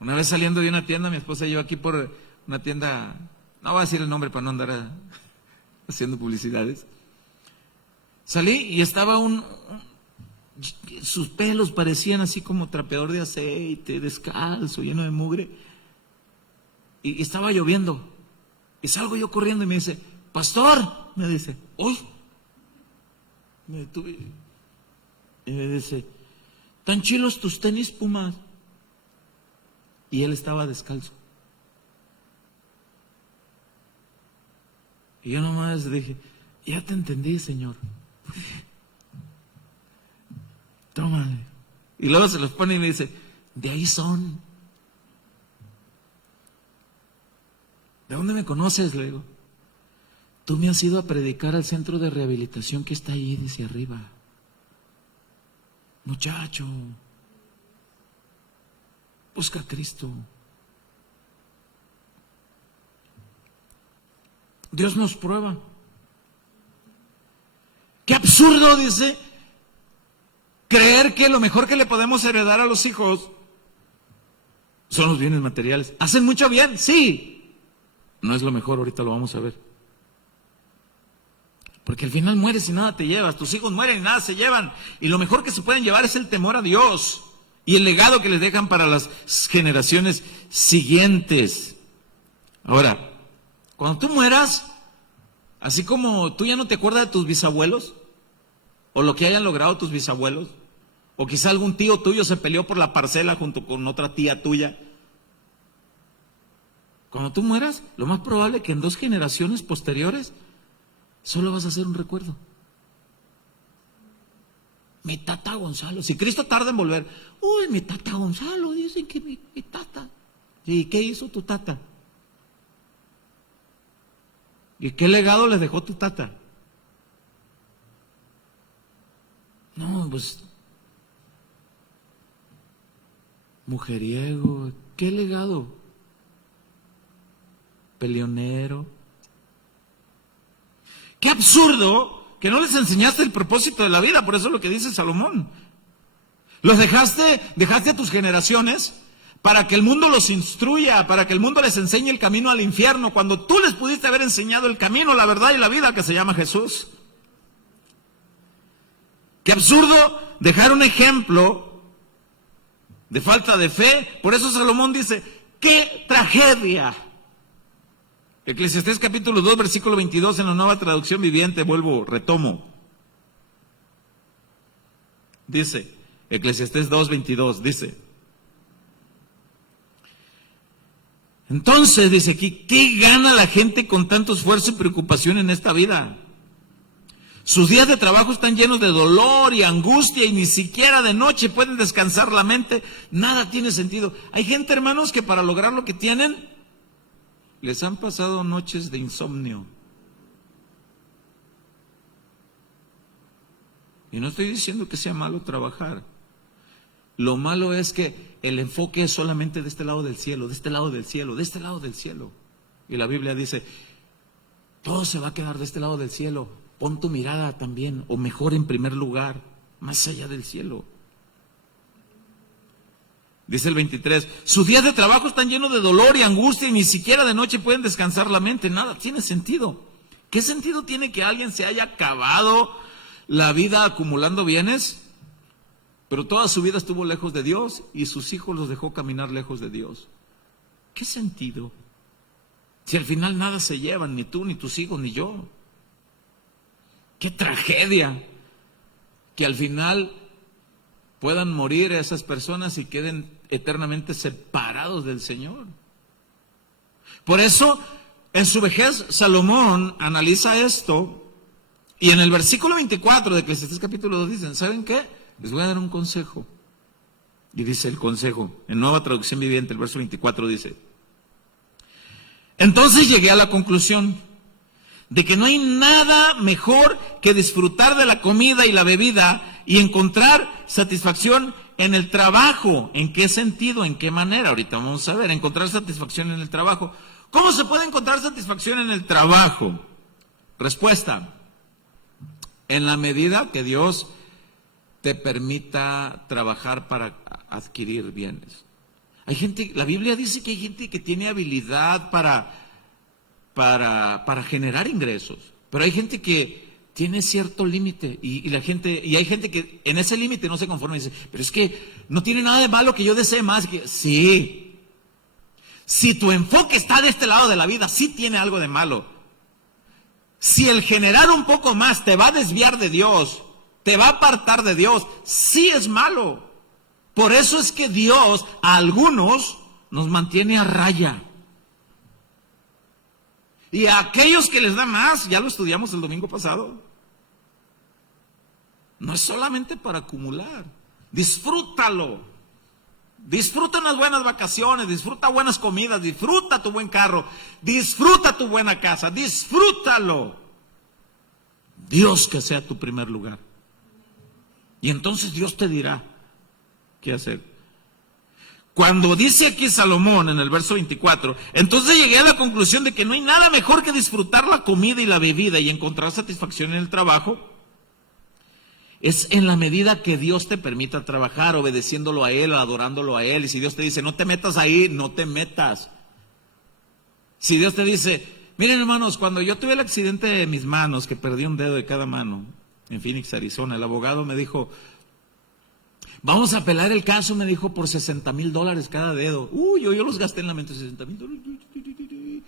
Una vez saliendo de una tienda, mi esposa y yo aquí por una tienda, no voy a decir el nombre para no andar haciendo publicidades. Salí y estaba sus pelos parecían así como trapeador de aceite, descalzo, lleno de mugre. Y estaba lloviendo. Y salgo yo corriendo y me dice, pastor, me dice, uy. Me detuve y me dice, ¿tan chilos tus tenis Pumas? Y él estaba descalzo. Y yo nomás dije, ya te entendí, Señor. Tómale. Y luego se los pone y me dice, de ahí son. ¿De dónde me conoces? Le digo, tú me has ido a predicar al centro de rehabilitación que está allí, dice arriba. Muchacho, busca a Cristo. Dios nos prueba. Qué absurdo, dice, creer que lo mejor que le podemos heredar a los hijos son los bienes materiales. ¿Hacen mucho bien? Sí. No es lo mejor, ahorita lo vamos a ver. Porque al final mueres y nada te llevas. Tus hijos mueren y nada se llevan. Y lo mejor que se pueden llevar es el temor a Dios y el legado que les dejan para las generaciones siguientes. Ahora, cuando tú mueras, así como tú ya no te acuerdas de tus bisabuelos, o lo que hayan logrado tus bisabuelos, o quizá algún tío tuyo se peleó por la parcela junto con otra tía tuya. Cuando tú mueras, lo más probable es que en 2 generaciones posteriores solo vas a hacer un recuerdo. Mi tata Gonzalo. Si Cristo tarda en volver, uy, mi tata Gonzalo, dicen que mi tata. ¿Y qué hizo tu tata? ¿Y qué legado les dejó tu tata? No, pues, mujeriego, ¿qué legado? Peleonero. Qué absurdo que no les enseñaste el propósito de la vida, por eso es lo que dice Salomón. Los dejaste a tus generaciones para que el mundo los instruya, para que el mundo les enseñe el camino al infierno, cuando tú les pudiste haber enseñado el camino, la verdad y la vida que se llama Jesús. Qué absurdo dejar un ejemplo de falta de fe. Por eso Salomón dice, qué tragedia. Eclesiastés capítulo 2, versículo 22 en la Nueva Traducción Viviente, retomo. Dice, Eclesiastés 2, 22, dice. Entonces, dice aquí, ¿qué gana la gente con tanto esfuerzo y preocupación en esta vida? Sus días de trabajo están llenos de dolor y angustia y ni siquiera de noche pueden descansar la mente. Nada tiene sentido. Hay gente, hermanos, que para lograr lo que tienen, les han pasado noches de insomnio. Y no estoy diciendo que sea malo trabajar. Lo malo es que el enfoque es solamente de este lado del cielo, de este lado del cielo, de este lado del cielo. Y la Biblia dice, todo se va a quedar de este lado del cielo. Pon tu mirada también, o mejor en primer lugar, más allá del cielo. Dice el 23, sus días de trabajo están llenos de dolor y angustia y ni siquiera de noche pueden descansar la mente. Nada tiene sentido. ¿Qué sentido tiene que alguien se haya acabado la vida acumulando bienes, pero toda su vida estuvo lejos de Dios y sus hijos los dejó caminar lejos de Dios? ¿Qué sentido? Si al final nada se llevan, ni tú, ni tus hijos, ni yo. ¡Qué tragedia! Que al final puedan morir esas personas y queden eternamente separados del Señor. Por eso, en su vejez, Salomón analiza esto, y en el versículo 24 de Eclesiastés capítulo 2 dicen, ¿saben qué? Les voy a dar un consejo. Y dice el consejo, en Nueva Traducción Viviente, el verso 24 dice, entonces llegué a la conclusión de que no hay nada mejor que disfrutar de la comida y la bebida y encontrar satisfacción en el trabajo. ¿En qué sentido? ¿En qué manera? Ahorita vamos a ver, encontrar satisfacción en el trabajo. ¿Cómo se puede encontrar satisfacción en el trabajo? Respuesta, en la medida que Dios te permita trabajar para adquirir bienes. Hay gente, la Biblia dice que hay gente que tiene habilidad para generar ingresos, pero hay gente que tiene cierto límite y hay gente que en ese límite no se conforma y dice, pero es que no tiene nada de malo que yo desee más. Sí, si tu enfoque está de este lado de la vida, sí tiene algo de malo. Si el generar un poco más te va a desviar de Dios, te va a apartar de Dios, sí es malo. Por eso es que Dios a algunos nos mantiene a raya. Y a aquellos que les da más, ya lo estudiamos el domingo pasado, no es solamente para acumular. Disfrútalo. Disfruta unas buenas vacaciones, disfruta buenas comidas, disfruta tu buen carro, disfruta tu buena casa, disfrútalo. Dios que sea tu primer lugar. Y entonces Dios te dirá qué hacer. Cuando dice aquí Salomón en el verso 24, entonces llegué a la conclusión de que no hay nada mejor que disfrutar la comida y la bebida y encontrar satisfacción en el trabajo. Es en la medida que Dios te permita trabajar, obedeciéndolo a Él, adorándolo a Él. Y si Dios te dice, no te metas ahí, no te metas. Si Dios te dice, miren hermanos, cuando yo tuve el accidente de mis manos, que perdí un dedo de cada mano, en Phoenix, Arizona, el abogado me dijo, vamos a apelar el caso, me dijo, por $60,000 cada dedo. Yo los gasté en la mente, $60,000.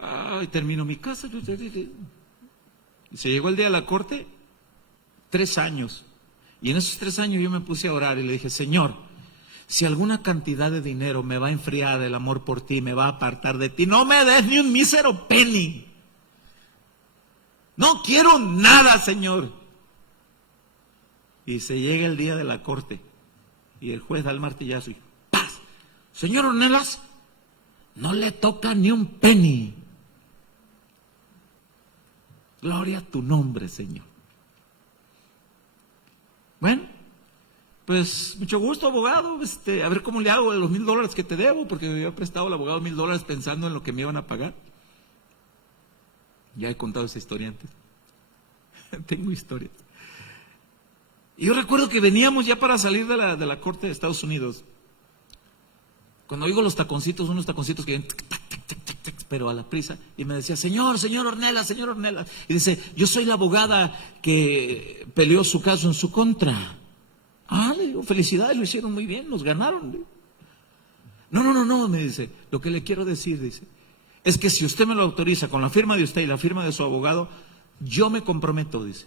Ay, termino mi casa. Y se llegó el día de la corte, 3 años. Y en esos 3 años yo me puse a orar y le dije, Señor, si alguna cantidad de dinero me va a enfriar el amor por ti, me va a apartar de ti, no me des ni un mísero penny. No quiero nada, Señor. Y se llega el día de la corte y el juez da el martillazo y ¡paz! Señor Ornelas, no le toca ni un penny. Gloria a tu nombre, Señor. Bueno, pues mucho gusto, abogado. A ver cómo le hago de los $1,000 que te debo, porque me había prestado al abogado $1,000 pensando en lo que me iban a pagar. Ya he contado esa historia antes. Tengo historias. Y yo recuerdo que veníamos ya para salir de la corte de Estados Unidos. Cuando oigo los taconcitos, unos taconcitos que vienen, pero a la prisa, y me decía, señor Ornelas, señor Ornelas. Y dice, yo soy la abogada que peleó su caso en su contra. Le digo, felicidades, lo hicieron muy bien, nos ganaron. No, me dice, lo que le quiero decir, dice, es que si usted me lo autoriza con la firma de usted y la firma de su abogado, yo me comprometo, dice,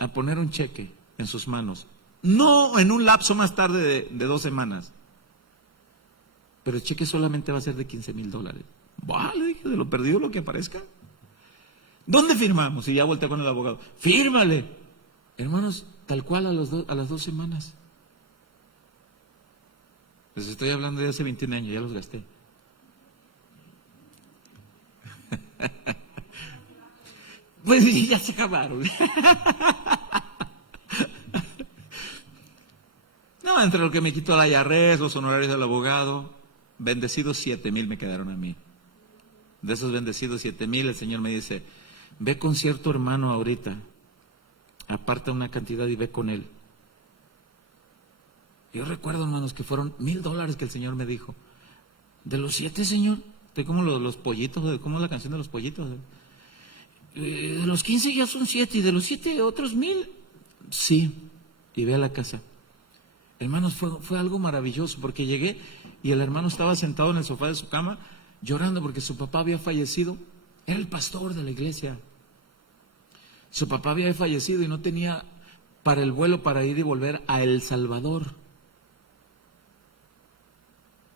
a poner un cheque en sus manos. No en un lapso más tarde de 2 semanas. Pero el cheque solamente va a ser de $15,000. Le dije, de lo perdido lo que aparezca. ¿Dónde firmamos? Y ya volteé con el abogado. Fírmale. Hermanos, tal cual a las 2 semanas. Les estoy hablando de hace 21 años, ya los gasté. Pues ya se acabaron. No, entre lo que me quitó la IRS, los honorarios del abogado, bendecidos 7,000 me quedaron a mí. De esos bendecidos 7,000, el Señor me dice, ve con cierto hermano ahorita, aparta una cantidad y ve con él. Yo recuerdo, hermanos, que fueron $1,000 que el Señor me dijo. ¿De los 7, Señor? ¿De cómo los pollitos? ¿Cómo es la canción de los pollitos? De los 15 ya son 7, y de los 7 otros 1,000. Sí, y ve a la casa. Hermanos, fue algo maravilloso, porque llegué y el hermano estaba sentado en el sofá de su cama llorando porque su papá había fallecido. Era el pastor de la iglesia. Su papá había fallecido y no tenía para el vuelo para ir y volver a El Salvador.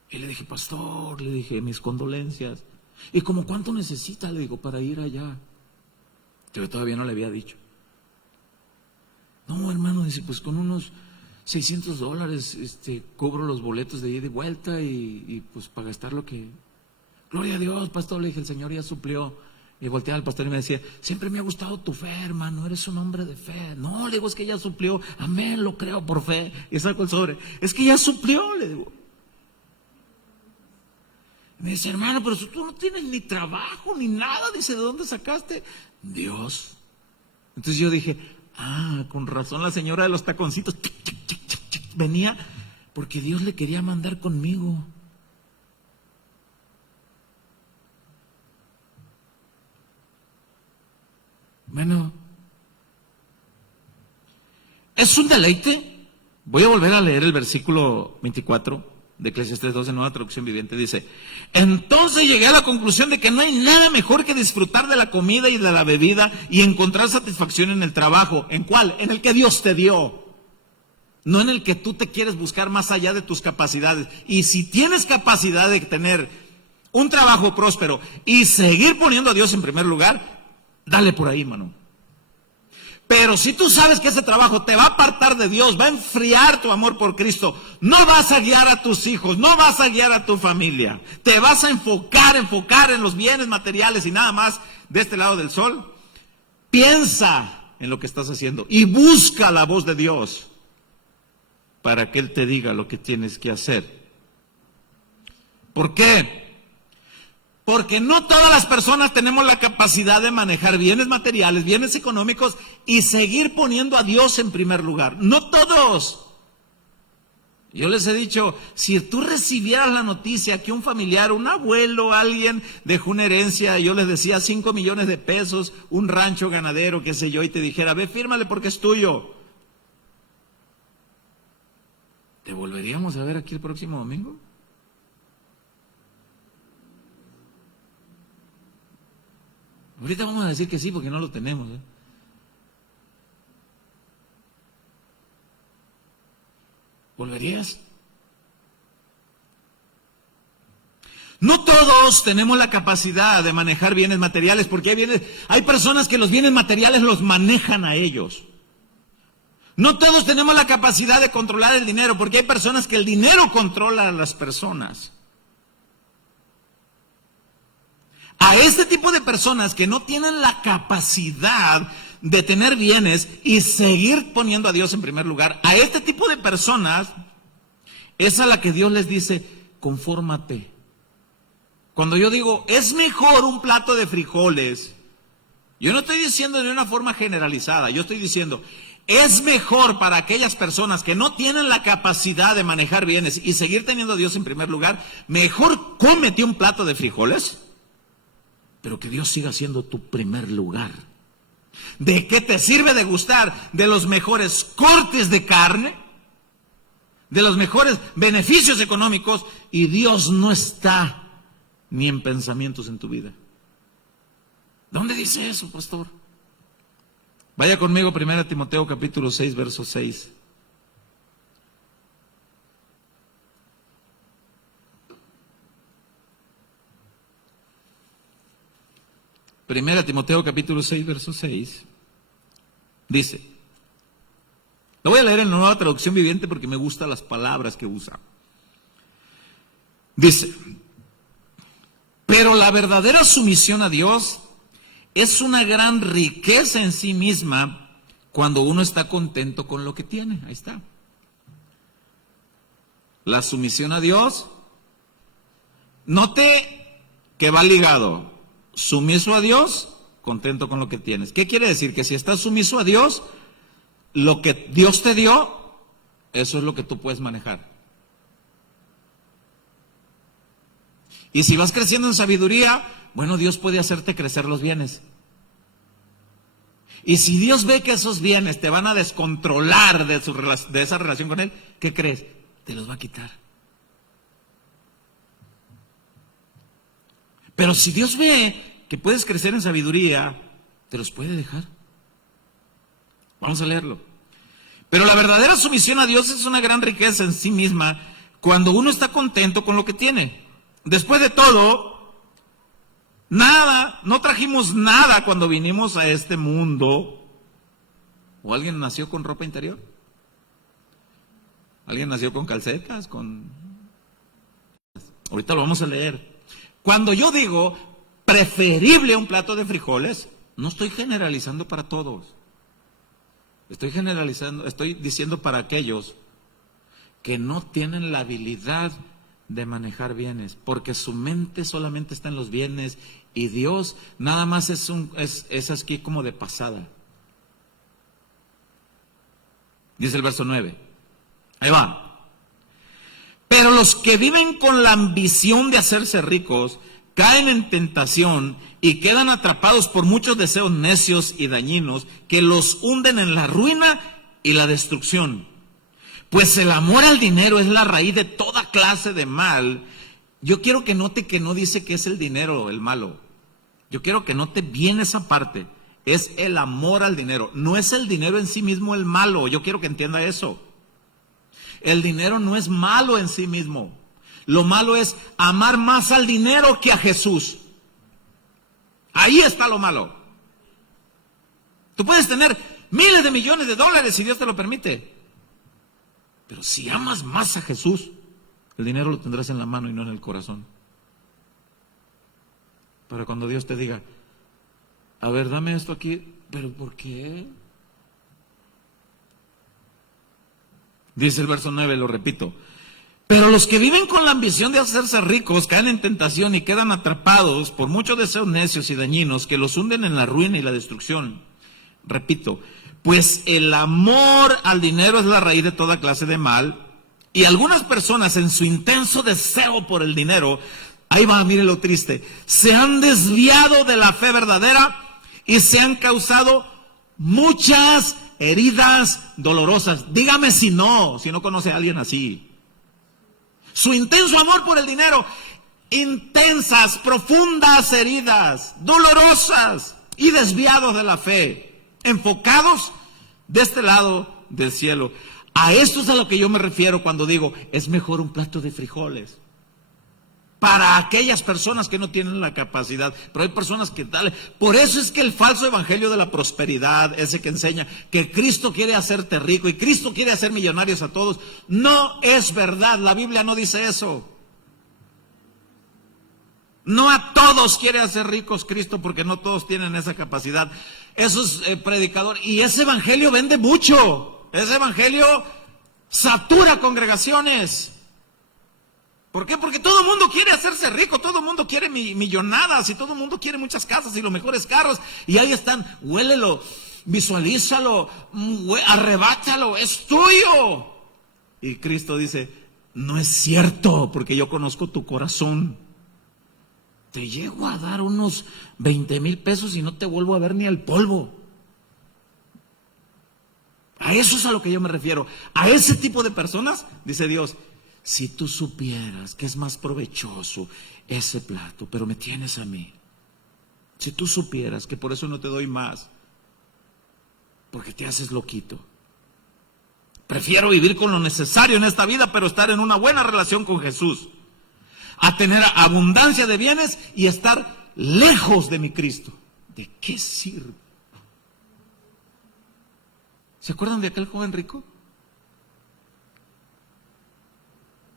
Y le dije, pastor, le dije, mis condolencias. ¿Y como cuánto necesita? Le digo, para ir allá. Yo todavía no le había dicho. No, hermano, dice, pues con unos $600 cobro los boletos de ida y vuelta y pues para gastar lo que... Gloria a Dios, pastor, le dije, el Señor ya suplió. Y volteaba al pastor y me decía, siempre me ha gustado tu fe, hermano, eres un hombre de fe. No, le digo, es que ya suplió, amén, lo creo por fe. Y saco el sobre, es que ya suplió, le digo. Me dice, hermano, pero tú no tienes ni trabajo ni nada. Dice, ¿de dónde sacaste? Dios. Entonces yo dije, con razón la señora de los taconcitos venía Porque Dios le quería mandar conmigo. Bueno, es un deleite. Voy a volver a leer el versículo 24 de Eclesiastés 2 en Nueva Traducción Viviente. Dice: entonces llegué a la conclusión de que no hay nada mejor que disfrutar de la comida y de la bebida y encontrar satisfacción en el trabajo. ¿En cuál? En el que Dios te dio. No en el que tú te quieres buscar más allá de tus capacidades. Y si tienes capacidad de tener un trabajo próspero y seguir poniendo a Dios en primer lugar, dale por ahí, mano. Pero si tú sabes que ese trabajo te va a apartar de Dios, va a enfriar tu amor por Cristo, no vas a guiar a tus hijos, no vas a guiar a tu familia, te vas a enfocar en los bienes materiales y nada más de este lado del sol, piensa en lo que estás haciendo y busca la voz de Dios para que Él te diga lo que tienes que hacer. ¿Por qué? Porque no todas las personas tenemos la capacidad de manejar bienes materiales, bienes económicos y seguir poniendo a Dios en primer lugar. No todos. Yo les he dicho, si tú recibieras la noticia que un familiar, un abuelo, alguien dejó una herencia, yo les decía 5 millones de pesos, un rancho ganadero, qué sé yo, y te dijera, ve, fírmale porque es tuyo. ¿Te volveríamos a ver aquí el próximo domingo? Ahorita vamos a decir que sí porque no lo tenemos. ¿Volverías? No todos tenemos la capacidad de manejar bienes materiales, porque hay personas que los bienes materiales los manejan a ellos. No todos tenemos la capacidad de controlar el dinero, porque hay personas que el dinero controla a las personas. A este tipo de personas que no tienen la capacidad de tener bienes y seguir poniendo a Dios en primer lugar, a este tipo de personas es a la que Dios les dice, confórmate. Cuando yo digo, es mejor un plato de frijoles, yo no estoy diciendo de una forma generalizada, yo estoy diciendo, es mejor para aquellas personas que no tienen la capacidad de manejar bienes y seguir teniendo a Dios en primer lugar, mejor cómete un plato de frijoles, pero que Dios siga siendo tu primer lugar. ¿De qué te sirve degustar de los mejores cortes de carne? De los mejores beneficios económicos y Dios no está ni en pensamientos en tu vida. ¿Dónde dice eso, pastor? Vaya conmigo 1 Timoteo capítulo 6, verso 6. Primera Timoteo capítulo 6, verso 6. Dice, lo voy a leer en la Nueva Traducción Viviente porque me gustan las palabras que usa. Dice, pero la verdadera sumisión a Dios es una gran riqueza en sí misma cuando uno está contento con lo que tiene. Ahí está. La sumisión a Dios, note que va ligado. Sumiso a Dios, contento con lo que tienes. ¿Qué quiere decir? Que si estás sumiso a Dios, lo que Dios te dio, eso es lo que tú puedes manejar. Y si vas creciendo en sabiduría, bueno, Dios puede hacerte crecer los bienes. Y si Dios ve que esos bienes te van a descontrolar de esa relación con Él, ¿qué crees? Te los va a quitar. Pero si Dios ve que puedes crecer en sabiduría, te los puede dejar. Vamos a leerlo. Pero la verdadera sumisión a Dios es una gran riqueza en sí misma cuando uno está contento con lo que tiene. Después de todo, nada, no trajimos nada cuando vinimos a este mundo. ¿O alguien nació con ropa interior? ¿Alguien nació con calcetas? Ahorita lo vamos a leer. Cuando yo digo preferible un plato de frijoles, no estoy generalizando para todos. Estoy diciendo para aquellos que no tienen la habilidad de manejar bienes, porque su mente solamente está en los bienes y Dios nada más es aquí como de pasada. Dice el verso 9. Ahí va. Pero los que viven con la ambición de hacerse ricos caen en tentación y quedan atrapados por muchos deseos necios y dañinos que los hunden en la ruina y la destrucción. Pues el amor al dinero es la raíz de toda clase de mal. Yo quiero que note que no dice que es el dinero el malo. Yo quiero que note bien esa parte. Es el amor al dinero. No es el dinero en sí mismo el malo. Yo quiero que entienda eso. El dinero no es malo en sí mismo. Lo malo es amar más al dinero que a Jesús. Ahí está lo malo. Tú puedes tener miles de millones de dólares si Dios te lo permite. Pero si amas más a Jesús, el dinero lo tendrás en la mano y no en el corazón. Para cuando Dios te diga, a ver, dame esto aquí, ¿pero por qué? Dice el verso 9, lo repito. Pero los que viven con la ambición de hacerse ricos caen en tentación y quedan atrapados por muchos deseos necios y dañinos que los hunden en la ruina y la destrucción. Repito, pues el amor al dinero es la raíz de toda clase de mal, y algunas personas en su intenso deseo por el dinero, ahí va, mire lo triste, se han desviado de la fe verdadera y se han causado muchas heridas dolorosas. Dígame si no conoce a alguien así. Su intenso amor por el dinero, intensas, profundas heridas, dolorosas y desviados de la fe, enfocados de este lado del cielo. A esto es a lo que yo me refiero cuando digo, es mejor un plato de frijoles. Para aquellas personas que no tienen la capacidad, pero hay personas que dale. Por eso es que el falso evangelio de la prosperidad, ese que enseña que Cristo quiere hacerte rico y Cristo quiere hacer millonarios a todos, no es verdad. La Biblia no dice eso. No a todos quiere hacer ricos Cristo, porque no todos tienen esa capacidad. Eso es predicador. Y ese evangelio vende mucho. Ese evangelio satura congregaciones. ¿Por qué? Porque todo el mundo quiere hacerse rico, todo el mundo quiere millonadas y todo el mundo quiere muchas casas y los mejores carros. Y ahí están, huélelo, visualízalo, arrebátalo, es tuyo. Y Cristo dice, no es cierto, porque yo conozco tu corazón. Te llego a dar unos 20,000 pesos y no te vuelvo a ver ni al polvo. A eso es a lo que yo me refiero. A ese tipo de personas, dice Dios, si tú supieras que es más provechoso ese plato, pero me tienes a mí. Si tú supieras que por eso no te doy más, porque te haces loquito. Prefiero vivir con lo necesario en esta vida, pero estar en una buena relación con Jesús. A tener abundancia de bienes y estar lejos de mi Cristo. ¿De qué sirve? ¿Se acuerdan de aquel joven rico?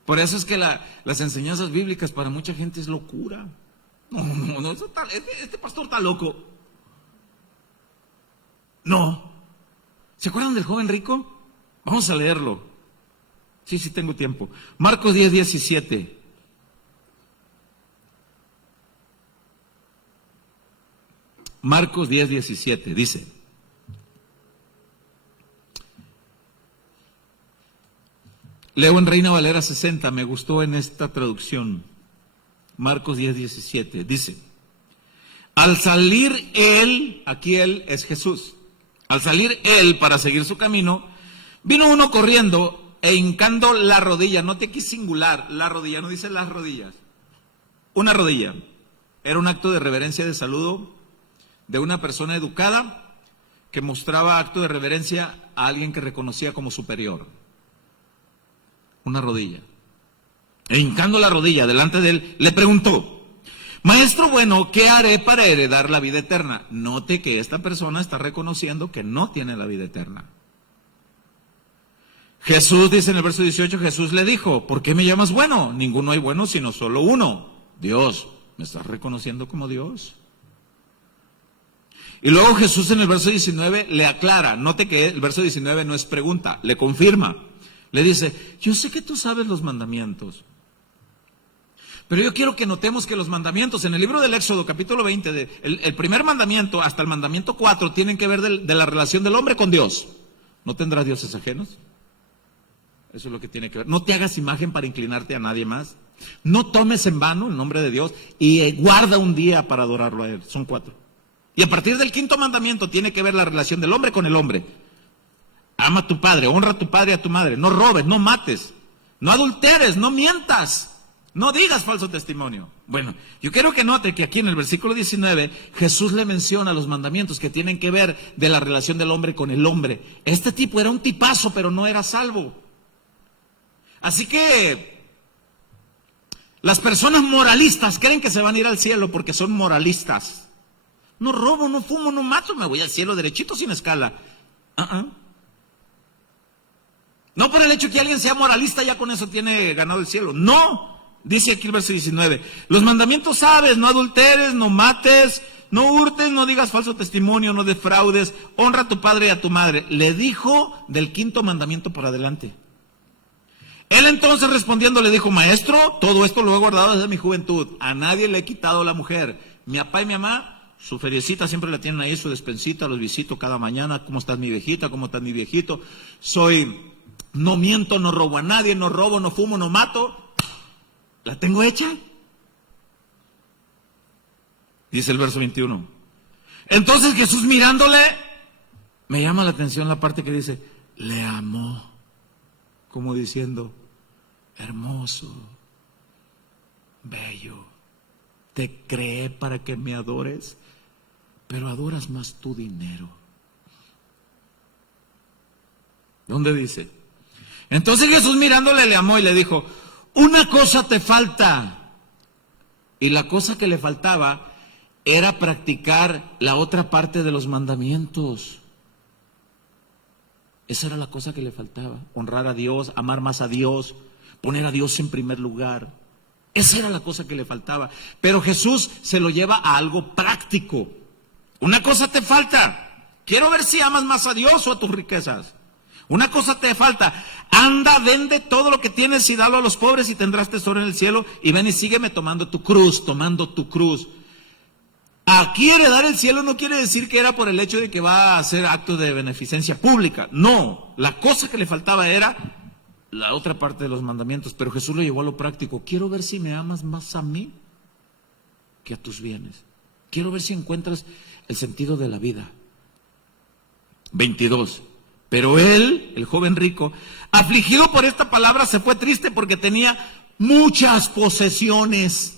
Por eso es que las enseñanzas bíblicas para mucha gente es locura. No, este pastor está loco. No. ¿Se acuerdan del joven rico? Vamos a leerlo. Sí, tengo tiempo. Marcos 10:17. Marcos 10:17 dice: leo en Reina Valera 60, me gustó en esta traducción. Marcos 10:17 dice: al salir él, aquí él es Jesús, al salir él para seguir su camino, vino uno corriendo e hincando la rodilla. Note aquí singular, la rodilla, no dice las rodillas, una rodilla. Era un acto de reverencia, de saludo de una persona educada que mostraba acto de reverencia a alguien que reconocía como superior. Una rodilla. E hincando la rodilla delante de él, le preguntó: maestro bueno, ¿qué haré para heredar la vida eterna? Note que esta persona está reconociendo que no tiene la vida eterna. Jesús dice en el verso 18, Jesús le dijo: ¿por qué me llamas bueno? Ninguno hay bueno sino solo uno, Dios. ¿Me estás reconociendo como Dios? Y luego Jesús en el verso 19 le aclara. Note que el verso 19 no es pregunta, le confirma. Le dice: yo sé que tú sabes los mandamientos, pero yo quiero que notemos que los mandamientos en el libro del Éxodo, capítulo 20, el primer mandamiento hasta el mandamiento 4 tienen que ver de la relación del hombre con Dios. ¿No tendrá dioses ajenos? Eso es lo que tiene que ver. No te hagas imagen para inclinarte a nadie más. No tomes en vano el nombre de Dios y guarda un día para adorarlo a Él. Son 4. Y a partir del 5º mandamiento tiene que ver la relación del hombre con el hombre. Ama a tu padre, honra a tu padre y a tu madre. No robes, no mates, no adulteres, no mientas, no digas falso testimonio. Bueno, yo quiero que note que aquí en el versículo 19 Jesús le menciona los mandamientos que tienen que ver de la relación del hombre con el hombre. Este tipo era un tipazo, pero no era salvo. Así que las personas moralistas creen que se van a ir al cielo porque son moralistas. No robo, no fumo, no mato, me voy al cielo derechito sin escala. No por el hecho que alguien sea moralista ya con eso tiene ganado el cielo. No, dice aquí el verso 19. Los mandamientos sabes: no adulteres, no mates, no hurtes, no digas falso testimonio, no defraudes, honra a tu padre y a tu madre. Le dijo del 5º mandamiento por adelante. Él entonces respondiendo le dijo: maestro, todo esto lo he guardado desde mi juventud. A nadie le he quitado la mujer. Mi papá y mi mamá, su feriecita siempre la tienen ahí, su despensita, los visito cada mañana. ¿Cómo estás mi viejita? ¿Cómo estás mi viejito? No miento, no robo a nadie, no robo, no fumo, no mato. ¿La tengo hecha? Dice el verso 21. Entonces Jesús mirándole, me llama la atención la parte que dice, le amó. Como diciendo, hermoso, bello, te creé para que me adores, pero adoras más tu dinero. ¿Dónde dice? Entonces Jesús mirándole le amó y le dijo, una cosa te falta. Y la cosa que le faltaba era practicar la otra parte de los mandamientos. Esa era la cosa que le faltaba, honrar a Dios, amar más a Dios, poner a Dios en primer lugar. Esa era la cosa que le faltaba. Pero Jesús se lo lleva a algo práctico. Una cosa te falta. Quiero ver si amas más a Dios o a tus riquezas. Una cosa te falta. Anda, vende todo lo que tienes y dalo a los pobres y tendrás tesoro en el cielo. Y ven y sígueme tomando tu cruz, tomando tu cruz. Aquí heredar el cielo no quiere decir que era por el hecho de que va a hacer actos de beneficencia pública. No, la cosa que le faltaba era la otra parte de los mandamientos. Pero Jesús lo llevó a lo práctico. Quiero ver si me amas más a mí que a tus bienes. Quiero ver si encuentras el sentido de la vida. 22. Pero él, el joven rico, afligido por esta palabra, se fue triste porque tenía muchas posesiones.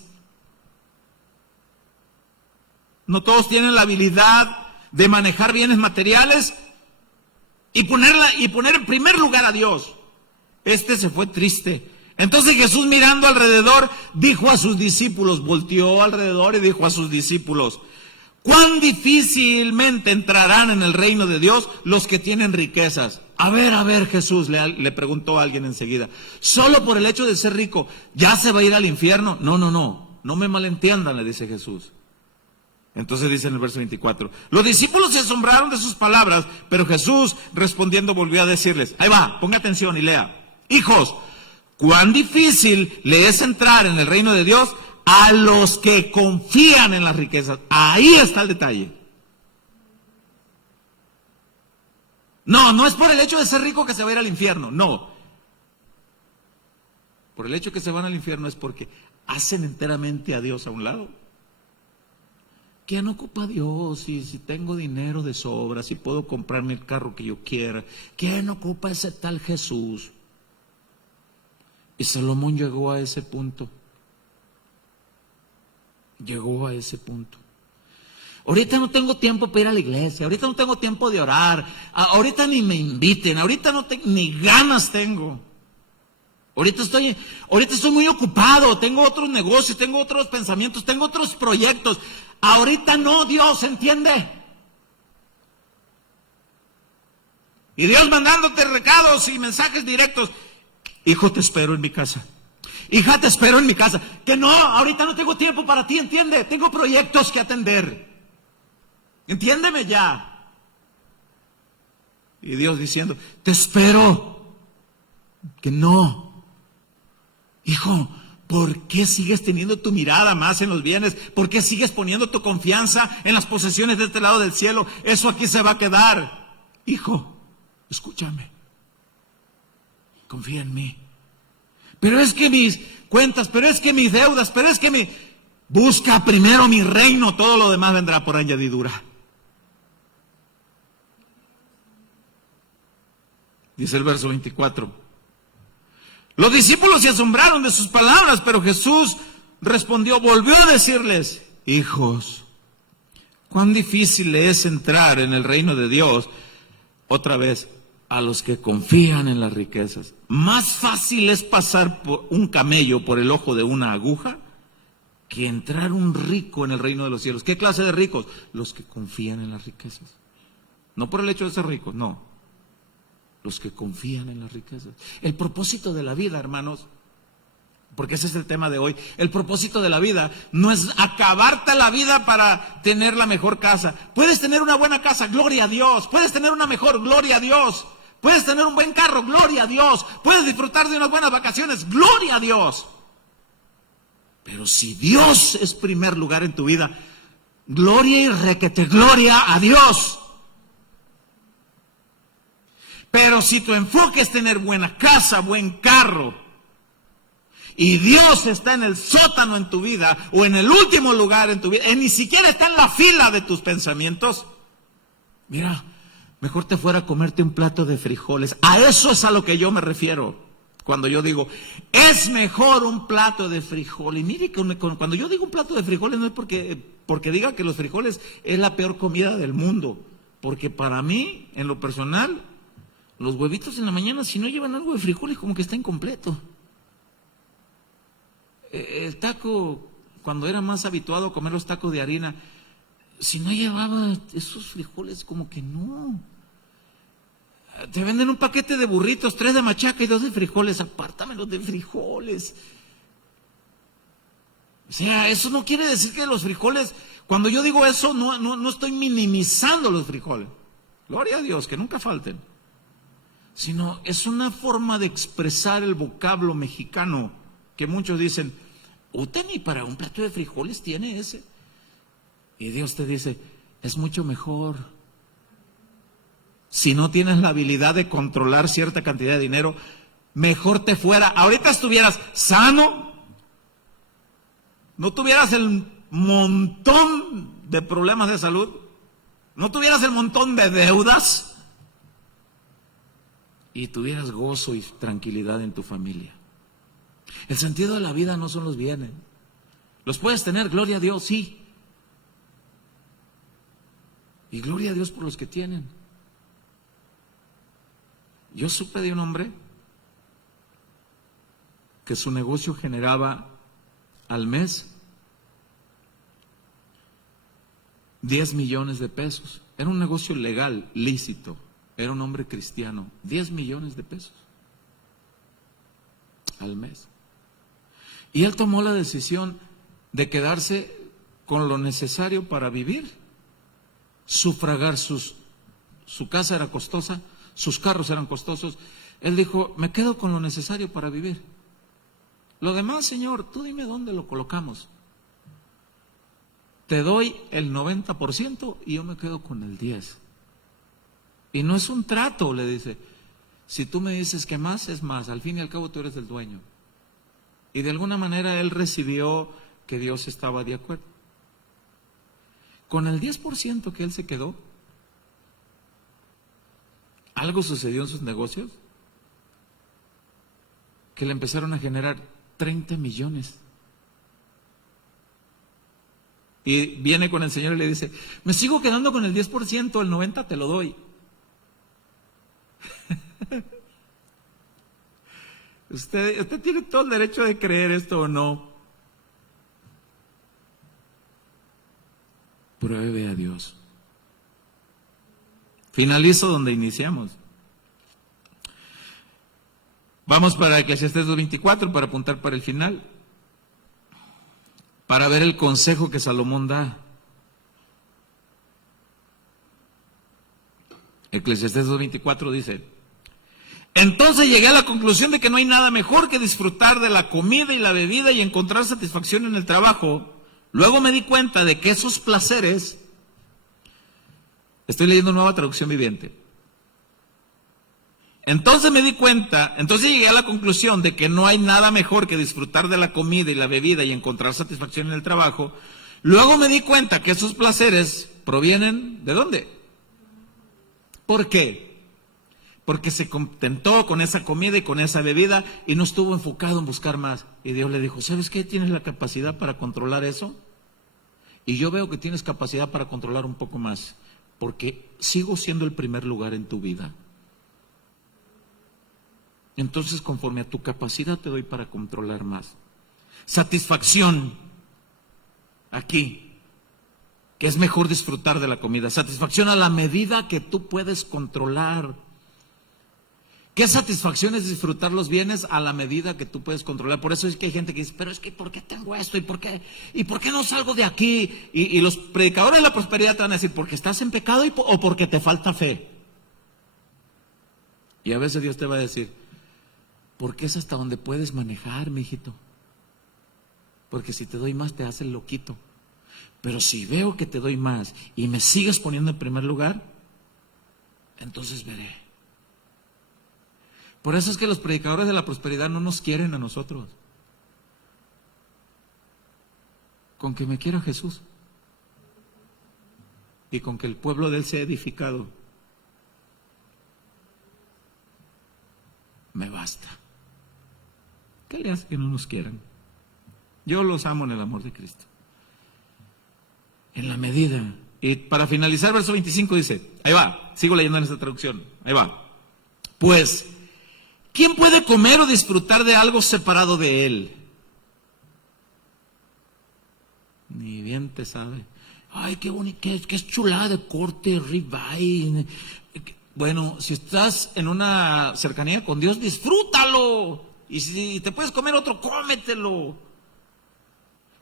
No todos tienen la habilidad de manejar bienes materiales y poner en primer lugar a Dios. Este se fue triste. Entonces Jesús, mirando alrededor, dijo a sus discípulos, volteó alrededor y dijo a sus discípulos, cuán difícilmente entrarán en el reino de Dios los que tienen riquezas. A ver, Jesús, le preguntó a alguien enseguida, ¿solo por el hecho de ser rico ya se va a ir al infierno? No me malentiendan, le dice Jesús. Entonces dice en el verso 24, los discípulos se asombraron de sus palabras, pero Jesús respondiendo volvió a decirles, ahí va, ponga atención y lea, hijos, cuán difícil le es entrar en el reino de Dios a los que confían en las riquezas. Ahí está el detalle. No es por el hecho de ser rico que se va a ir al infierno, no. Por el hecho que se van al infierno es porque hacen enteramente a Dios a un lado. ¿Quién ocupa a Dios? Si tengo dinero de sobra, si puedo comprarme el carro que yo quiera. ¿Quién ocupa a ese tal Jesús? Y Salomón llegó a ese punto. Ahorita no tengo tiempo para ir a la iglesia, ahorita no tengo tiempo de orar, ahorita ni me inviten, ahorita ni ganas tengo. Ahorita estoy muy ocupado, tengo otros negocios, tengo otros pensamientos, tengo otros proyectos. Ahorita no, Dios, ¿entiende? Y Dios mandándote recados y mensajes directos. Hijo, te espero en mi casa. Hija, te espero en mi casa. Que no, ahorita no tengo tiempo para ti, ¿entiende? Tengo proyectos que atender. Entiéndeme ya. Y Dios diciendo, te espero. Que no. Hijo, ¿por qué sigues teniendo tu mirada más en los bienes? ¿Por qué sigues poniendo tu confianza en las posesiones de este lado del cielo? Eso aquí se va a quedar. Hijo, escúchame. Confía en mí. Pero es que mis cuentas, pero es que mis deudas, pero es que mi... Busca primero mi reino, todo lo demás vendrá por añadidura. Dice el verso 24. Los discípulos se asombraron de sus palabras, pero Jesús respondió, volvió a decirles, hijos, cuán difícil es entrar en el reino de Dios. Otra vez, a los que confían en las riquezas. Más fácil es pasar por un camello por el ojo de una aguja que entrar un rico en el reino de los cielos. ¿Qué clase de ricos? Los que confían en las riquezas. No por el hecho de ser ricos, no. Los que confían en las riquezas. El propósito de la vida, hermanos, porque ese es el tema de hoy, el propósito de la vida no es acabarte la vida para tener la mejor casa. Puedes tener una buena casa, gloria a Dios. Puedes tener una mejor, gloria a Dios. Puedes tener un buen carro, gloria a Dios. Puedes disfrutar de unas buenas vacaciones, gloria a Dios. Pero si Dios es primer lugar en tu vida, gloria y requete gloria a Dios. Pero si tu enfoque es tener buena casa, buen carro, y Dios está en el sótano en tu vida, o en el último lugar en tu vida, ni siquiera está en la fila de tus pensamientos, mira, mejor te fuera a comerte un plato de frijoles. A eso es a lo que yo me refiero. Cuando yo digo, es mejor un plato de frijoles. Y mire, cuando yo digo un plato de frijoles no es porque diga que los frijoles es la peor comida del mundo. Porque para mí, en lo personal, los huevitos en la mañana, si no llevan algo de frijoles, como que está incompleto. El taco, cuando era más habituado a comer los tacos de harina, si no llevaba esos frijoles, como que no. Te venden un paquete de burritos, 3 de machaca y 2 de frijoles, apártamelos de frijoles. O sea, eso no quiere decir que los frijoles, cuando yo digo eso, no estoy minimizando los frijoles. Gloria a Dios, que nunca falten. Sino es una forma de expresar el vocablo mexicano, que muchos dicen, usted ni para un plato de frijoles tiene ese. Y Dios te dice, es mucho mejor. Si no tienes la habilidad de controlar cierta cantidad de dinero, mejor te fuera. Ahorita estuvieras sano, no tuvieras el montón de problemas de salud, no tuvieras el montón de deudas y tuvieras gozo y tranquilidad en tu familia. El sentido de la vida no son los bienes. Los puedes tener, gloria a Dios, sí. Y gloria a Dios por los que tienen. Yo supe de un hombre que su negocio generaba al mes 10 millones de pesos. Era un negocio legal, lícito. Era un hombre cristiano. 10 millones de pesos al mes. Y él tomó la decisión de quedarse con lo necesario para vivir, sufragar su casa era costosa, sus carros eran costosos. Él dijo, me quedo con lo necesario para vivir. Lo demás, Señor, tú dime dónde lo colocamos. Te doy el 90% y yo me quedo con el 10%. Y no es un trato, le dice. Si tú me dices que más, es más. Al fin y al cabo tú eres el dueño. Y de alguna manera él recibió que Dios estaba de acuerdo. Con el 10% que él se quedó, algo sucedió en sus negocios que le empezaron a generar 30 millones. Y viene con el Señor y le dice, me sigo quedando con el 10%, el 90% te lo doy. Usted tiene todo el derecho de creer esto o no. Pruebe a Dios. Finalizo donde iniciamos. Vamos para Eclesiastés 2:24 para apuntar para el final. Para ver el consejo que Salomón da. Eclesiastés 2:24 dice, entonces llegué a la conclusión de que no hay nada mejor que disfrutar de la comida y la bebida y encontrar satisfacción en el trabajo. Luego me di cuenta de que esos placeres, estoy leyendo Nueva Traducción Viviente, Entonces me di cuenta, entonces llegué a la conclusión de que no hay nada mejor que disfrutar de la comida y la bebida y encontrar satisfacción en el trabajo. Luego me di cuenta que esos placeres provienen ¿de dónde? ¿Por qué? Porque se contentó con esa comida y con esa bebida y no estuvo enfocado en buscar más. Y Dios le dijo, ¿sabes qué? ¿Tienes la capacidad para controlar eso? Y yo veo que tienes capacidad para controlar un poco más, porque sigo siendo el primer lugar en tu vida. Entonces, conforme a tu capacidad te doy para controlar más. Satisfacción, aquí, que es mejor disfrutar de la comida. Satisfacción a la medida que tú puedes controlar. ¿Qué satisfacción es disfrutar los bienes a la medida que tú puedes controlar? Por eso es que hay gente que dice, pero es que ¿por qué tengo esto? ¿Y por qué no salgo de aquí? Y los predicadores de la prosperidad te van a decir, ¿porque estás en pecado o porque te falta fe? Y a veces Dios te va a decir, porque es hasta donde puedes manejar, mijito. Porque si te doy más te hace el loquito. Pero si veo que te doy más y me sigues poniendo en primer lugar, entonces veré. Por eso es que los predicadores de la prosperidad no nos quieren a nosotros. Con que me quiera Jesús y con que el pueblo de Él sea edificado, me basta. ¿Qué le hace que no nos quieran? Yo los amo en el amor de Cristo. En la medida. Y para finalizar, verso 25 dice, ahí va, sigo leyendo en esta traducción, ahí va. Pues, ¿quién puede comer o disfrutar de algo separado de Él? Ni bien te sabe. Ay, qué bonito, qué es chulada de corte, ribeye. Bueno, si estás en una cercanía con Dios, disfrútalo. Y si te puedes comer otro, cómetelo.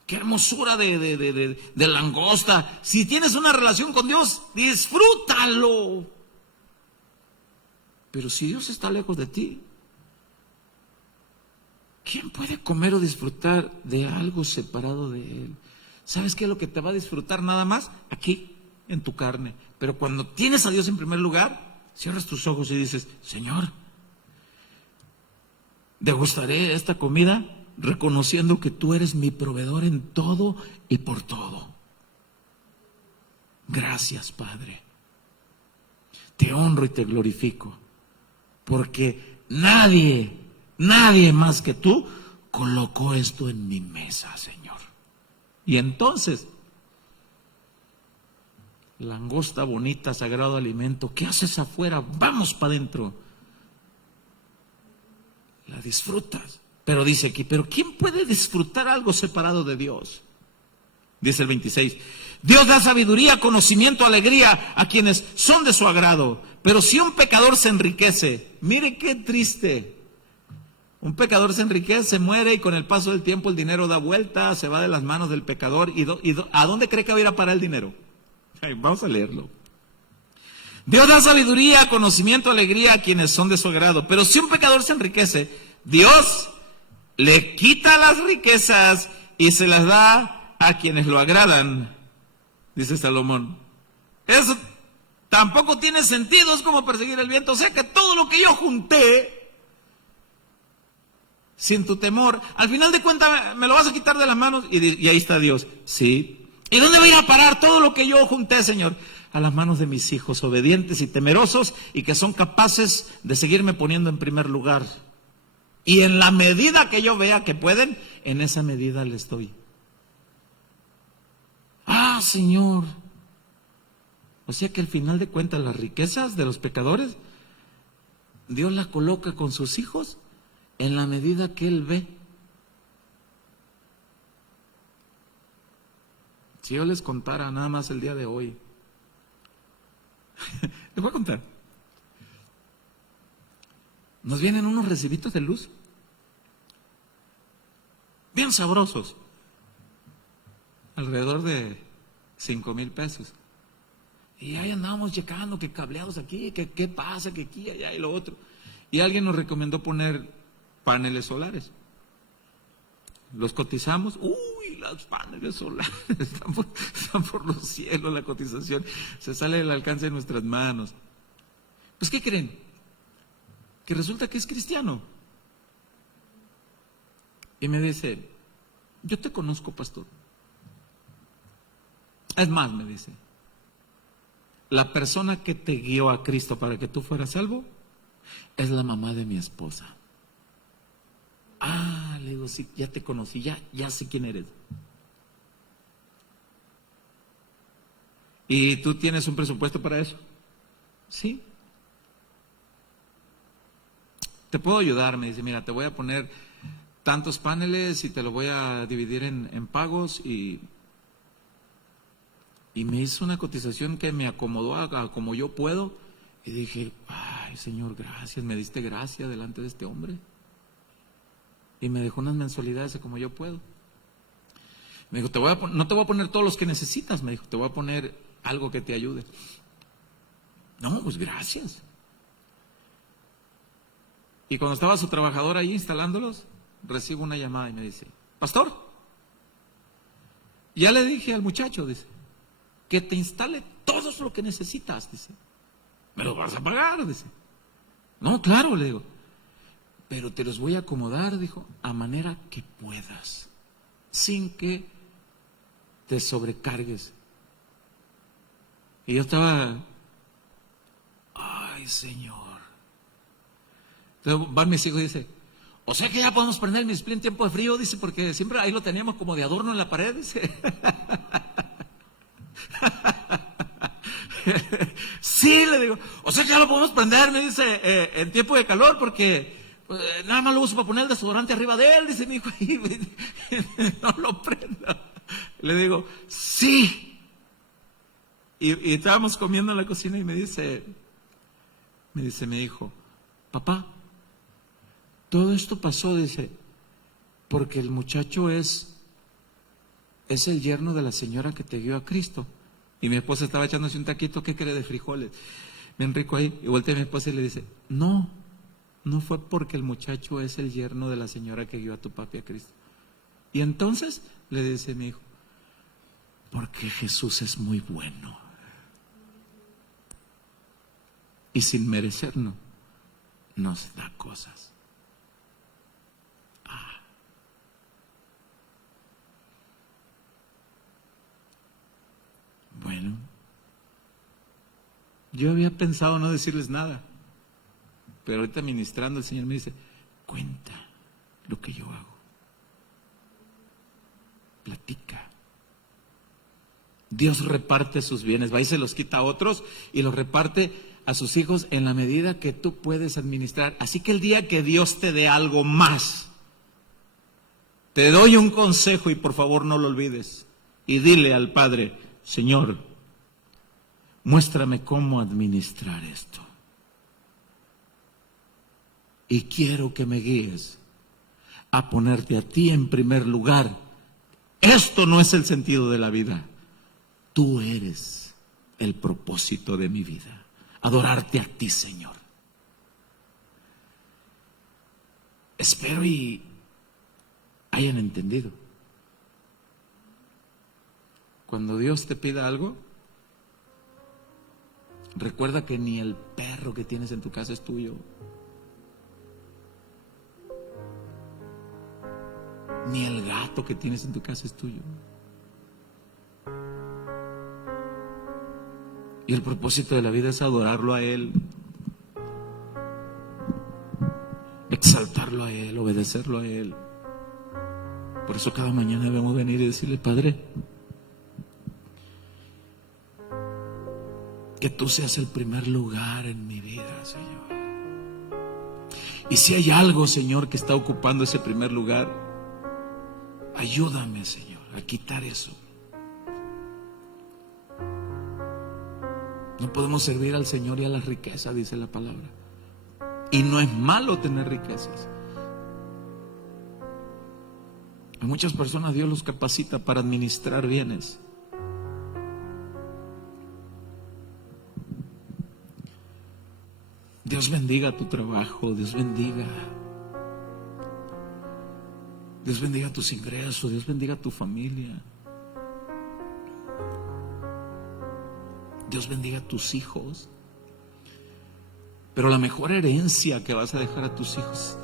Qué hermosura de langosta. Si tienes una relación con Dios, disfrútalo. Pero si Dios está lejos de ti, ¿quién puede comer o disfrutar de algo separado de Él? ¿Sabes qué es lo que te va a disfrutar nada más? Aquí, en tu carne. Pero cuando tienes a Dios en primer lugar, cierras tus ojos y dices, Señor, degustaré esta comida reconociendo que tú eres mi proveedor en todo y por todo. Gracias, Padre. Te honro y te glorifico, porque nadie más que tú colocó esto en mi mesa, Señor. Y entonces, langosta bonita, sagrado alimento, ¿qué haces afuera? Vamos para adentro. La disfrutas. Pero dice aquí, ¿pero quién puede disfrutar algo separado de Dios? Dice el 26, Dios da sabiduría, conocimiento, alegría a quienes son de su agrado. Pero si un pecador se enriquece, mire qué triste. Un pecador se enriquece, muere y con el paso del tiempo el dinero da vuelta, se va de las manos del pecador. ¿A dónde cree que va a ir a parar el dinero? Vamos a leerlo. Dios da sabiduría, conocimiento, alegría a quienes son de su agrado. Pero si un pecador se enriquece, Dios le quita las riquezas y se las da a quienes lo agradan, dice Salomón. Eso tampoco tiene sentido, es como perseguir el viento. O sea que todo lo que yo junté, sin tu temor, al final de cuentas me lo vas a quitar de las manos. Y ahí está Dios. Sí. ¿Y dónde voy a parar todo lo que yo junté, Señor? A las manos de mis hijos obedientes y temerosos y que son capaces de seguirme poniendo en primer lugar. Y en la medida que yo vea que pueden, en esa medida les doy. Ah, Señor. O sea que al final de cuentas las riquezas de los pecadores, Dios las coloca con sus hijos en la medida que Él ve. Si yo les contara nada más el día de hoy, les voy a contar. Nos vienen unos recibitos de luz bien sabrosos, alrededor de 5,000 pesos. Y ahí andábamos checando que cableados aquí, que qué pasa, que aquí, allá y lo otro. Y alguien nos recomendó poner paneles solares. Los cotizamos. Uy, los paneles solares están por los cielos, la cotización se sale del alcance de nuestras manos. Pues, ¿qué creen? que resulta que es cristiano. Y me dice, yo te conozco, pastor. Es más, me dice, la persona que te guió a Cristo para que tú fueras salvo es la mamá de mi esposa. Ah, le digo, sí, ya te conocí, ya sé quién eres. ¿Y tú tienes un presupuesto para eso? Sí. Te puedo ayudar, me dice, mira, te voy a poner tantos paneles y te lo voy a dividir en pagos y me hizo una cotización que me acomodó a como yo puedo. Y dije, ay, Señor, gracias, me diste gracia delante de este hombre. Y me dejó unas mensualidades de como yo puedo. Me dijo, no te voy a poner todos los que necesitas, me dijo, te voy a poner algo que te ayude. No, pues gracias. Y cuando estaba su trabajador ahí instalándolos, recibo una llamada y me dice, pastor, ya le dije al muchacho, dice, que te instale todo lo que necesitas, dice. ¿Me lo vas a pagar? Dice. No, claro, le digo. Pero te los voy a acomodar, dijo, a manera que puedas, sin que te sobrecargues. Y yo estaba, ay, Señor. Entonces van mis hijos y dice, o sea que ya podemos prender el misplé en tiempo de frío, dice, porque siempre ahí lo teníamos como de adorno en la pared, dice. Sí, le digo, o sea que ya lo podemos prender, me dice, en tiempo de calor, porque nada más lo uso para poner el desodorante arriba de él, dice mi hijo, y no lo prenda. Le digo, sí. Y estábamos comiendo en la cocina y me dice mi hijo, papá, todo esto pasó, dice, porque el muchacho es el yerno de la señora que te guió a Cristo. Y mi esposa estaba echándose un taquito, ¿qué cree? De frijoles. Bien rico ahí. Y voltea a mi esposa y le dice, no fue porque el muchacho es el yerno de la señora que guió a tu papi a Cristo. Y entonces le dice mi hijo, porque Jesús es muy bueno. Y sin merecernos, nos da cosas. Bueno, yo había pensado no decirles nada, pero ahorita ministrando el Señor me dice, cuenta lo que yo hago, platica. Dios reparte sus bienes, va y se los quita a otros y los reparte a sus hijos en la medida que tú puedes administrar. Así que el día que Dios te dé algo más, te doy un consejo y por favor no lo olvides. Y dile al Padre, Señor, muéstrame cómo administrar esto. Y quiero que me guíes a ponerte a ti en primer lugar. Esto no es el sentido de la vida. Tú eres el propósito de mi vida. Adorarte a ti, Señor. Espero y hayan entendido. Cuando Dios te pida algo, recuerda que ni el perro que tienes en tu casa es tuyo. Ni el gato que tienes en tu casa es tuyo. Y el propósito de la vida es adorarlo a Él, exaltarlo a Él, obedecerlo a Él. Por eso cada mañana debemos venir y decirle, Padre, que tú seas el primer lugar en mi vida, Señor. Y si hay algo, Señor, que está ocupando ese primer lugar, ayúdame, Señor, a quitar eso. No podemos servir al Señor y a la riqueza, dice la palabra. Y no es malo tener riquezas. A muchas personas Dios los capacita para administrar bienes. Dios bendiga tu trabajo, Dios bendiga tus ingresos, Dios bendiga tu familia. Dios bendiga a tus hijos. Pero la mejor herencia que vas a dejar a tus hijos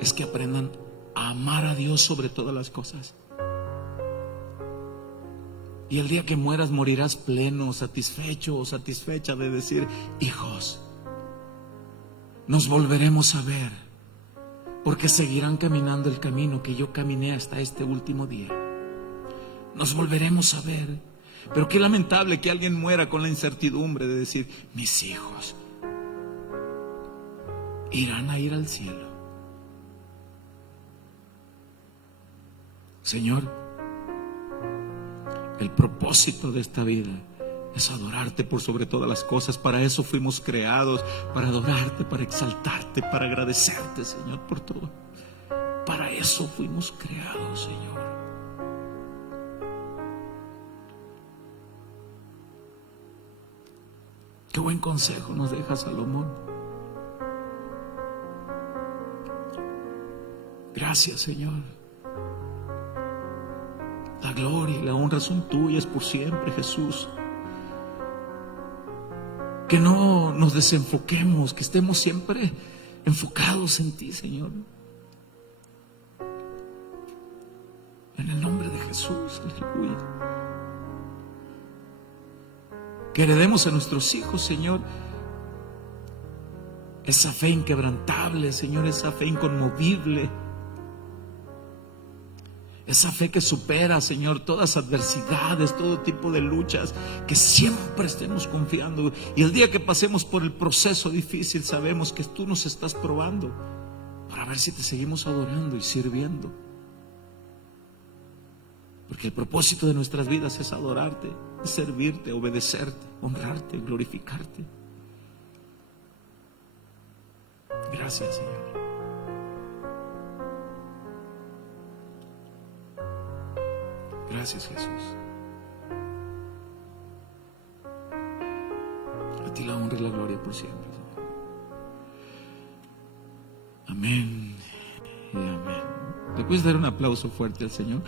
es que aprendan a amar a Dios sobre todas las cosas. Y el día que mueras, morirás pleno, satisfecho o satisfecha de decir: hijos, nos volveremos a ver, porque seguirán caminando el camino que yo caminé hasta este último día. Nos volveremos a ver. Pero qué lamentable que alguien muera con la incertidumbre de decir: mis hijos irán a ir al cielo. Señor, el propósito de esta vida es adorarte por sobre todas las cosas. Para eso fuimos creados, para adorarte, para exaltarte, para agradecerte, Señor, por todo. Para eso fuimos creados, Señor. Qué buen consejo nos deja Salomón. Gracias, Señor. La gloria y la honra son tuyas por siempre, Jesús. Que no nos desenfoquemos, que estemos siempre enfocados en ti, Señor. En el nombre de Jesús, aleluya. Que heredemos a nuestros hijos, Señor, esa fe inquebrantable, Señor, esa fe inconmovible. Esa fe que supera, Señor, todas adversidades, todo tipo de luchas, que siempre estemos confiando. Y el día que pasemos por el proceso difícil, sabemos que tú nos estás probando para ver si te seguimos adorando y sirviendo. Porque el propósito de nuestras vidas es adorarte, es servirte, obedecerte, honrarte, glorificarte. Gracias, Señor. Gracias, Jesús. A ti la honra y la gloria por siempre, Señor. Amén y amén. ¿Le puedes dar un aplauso fuerte al Señor?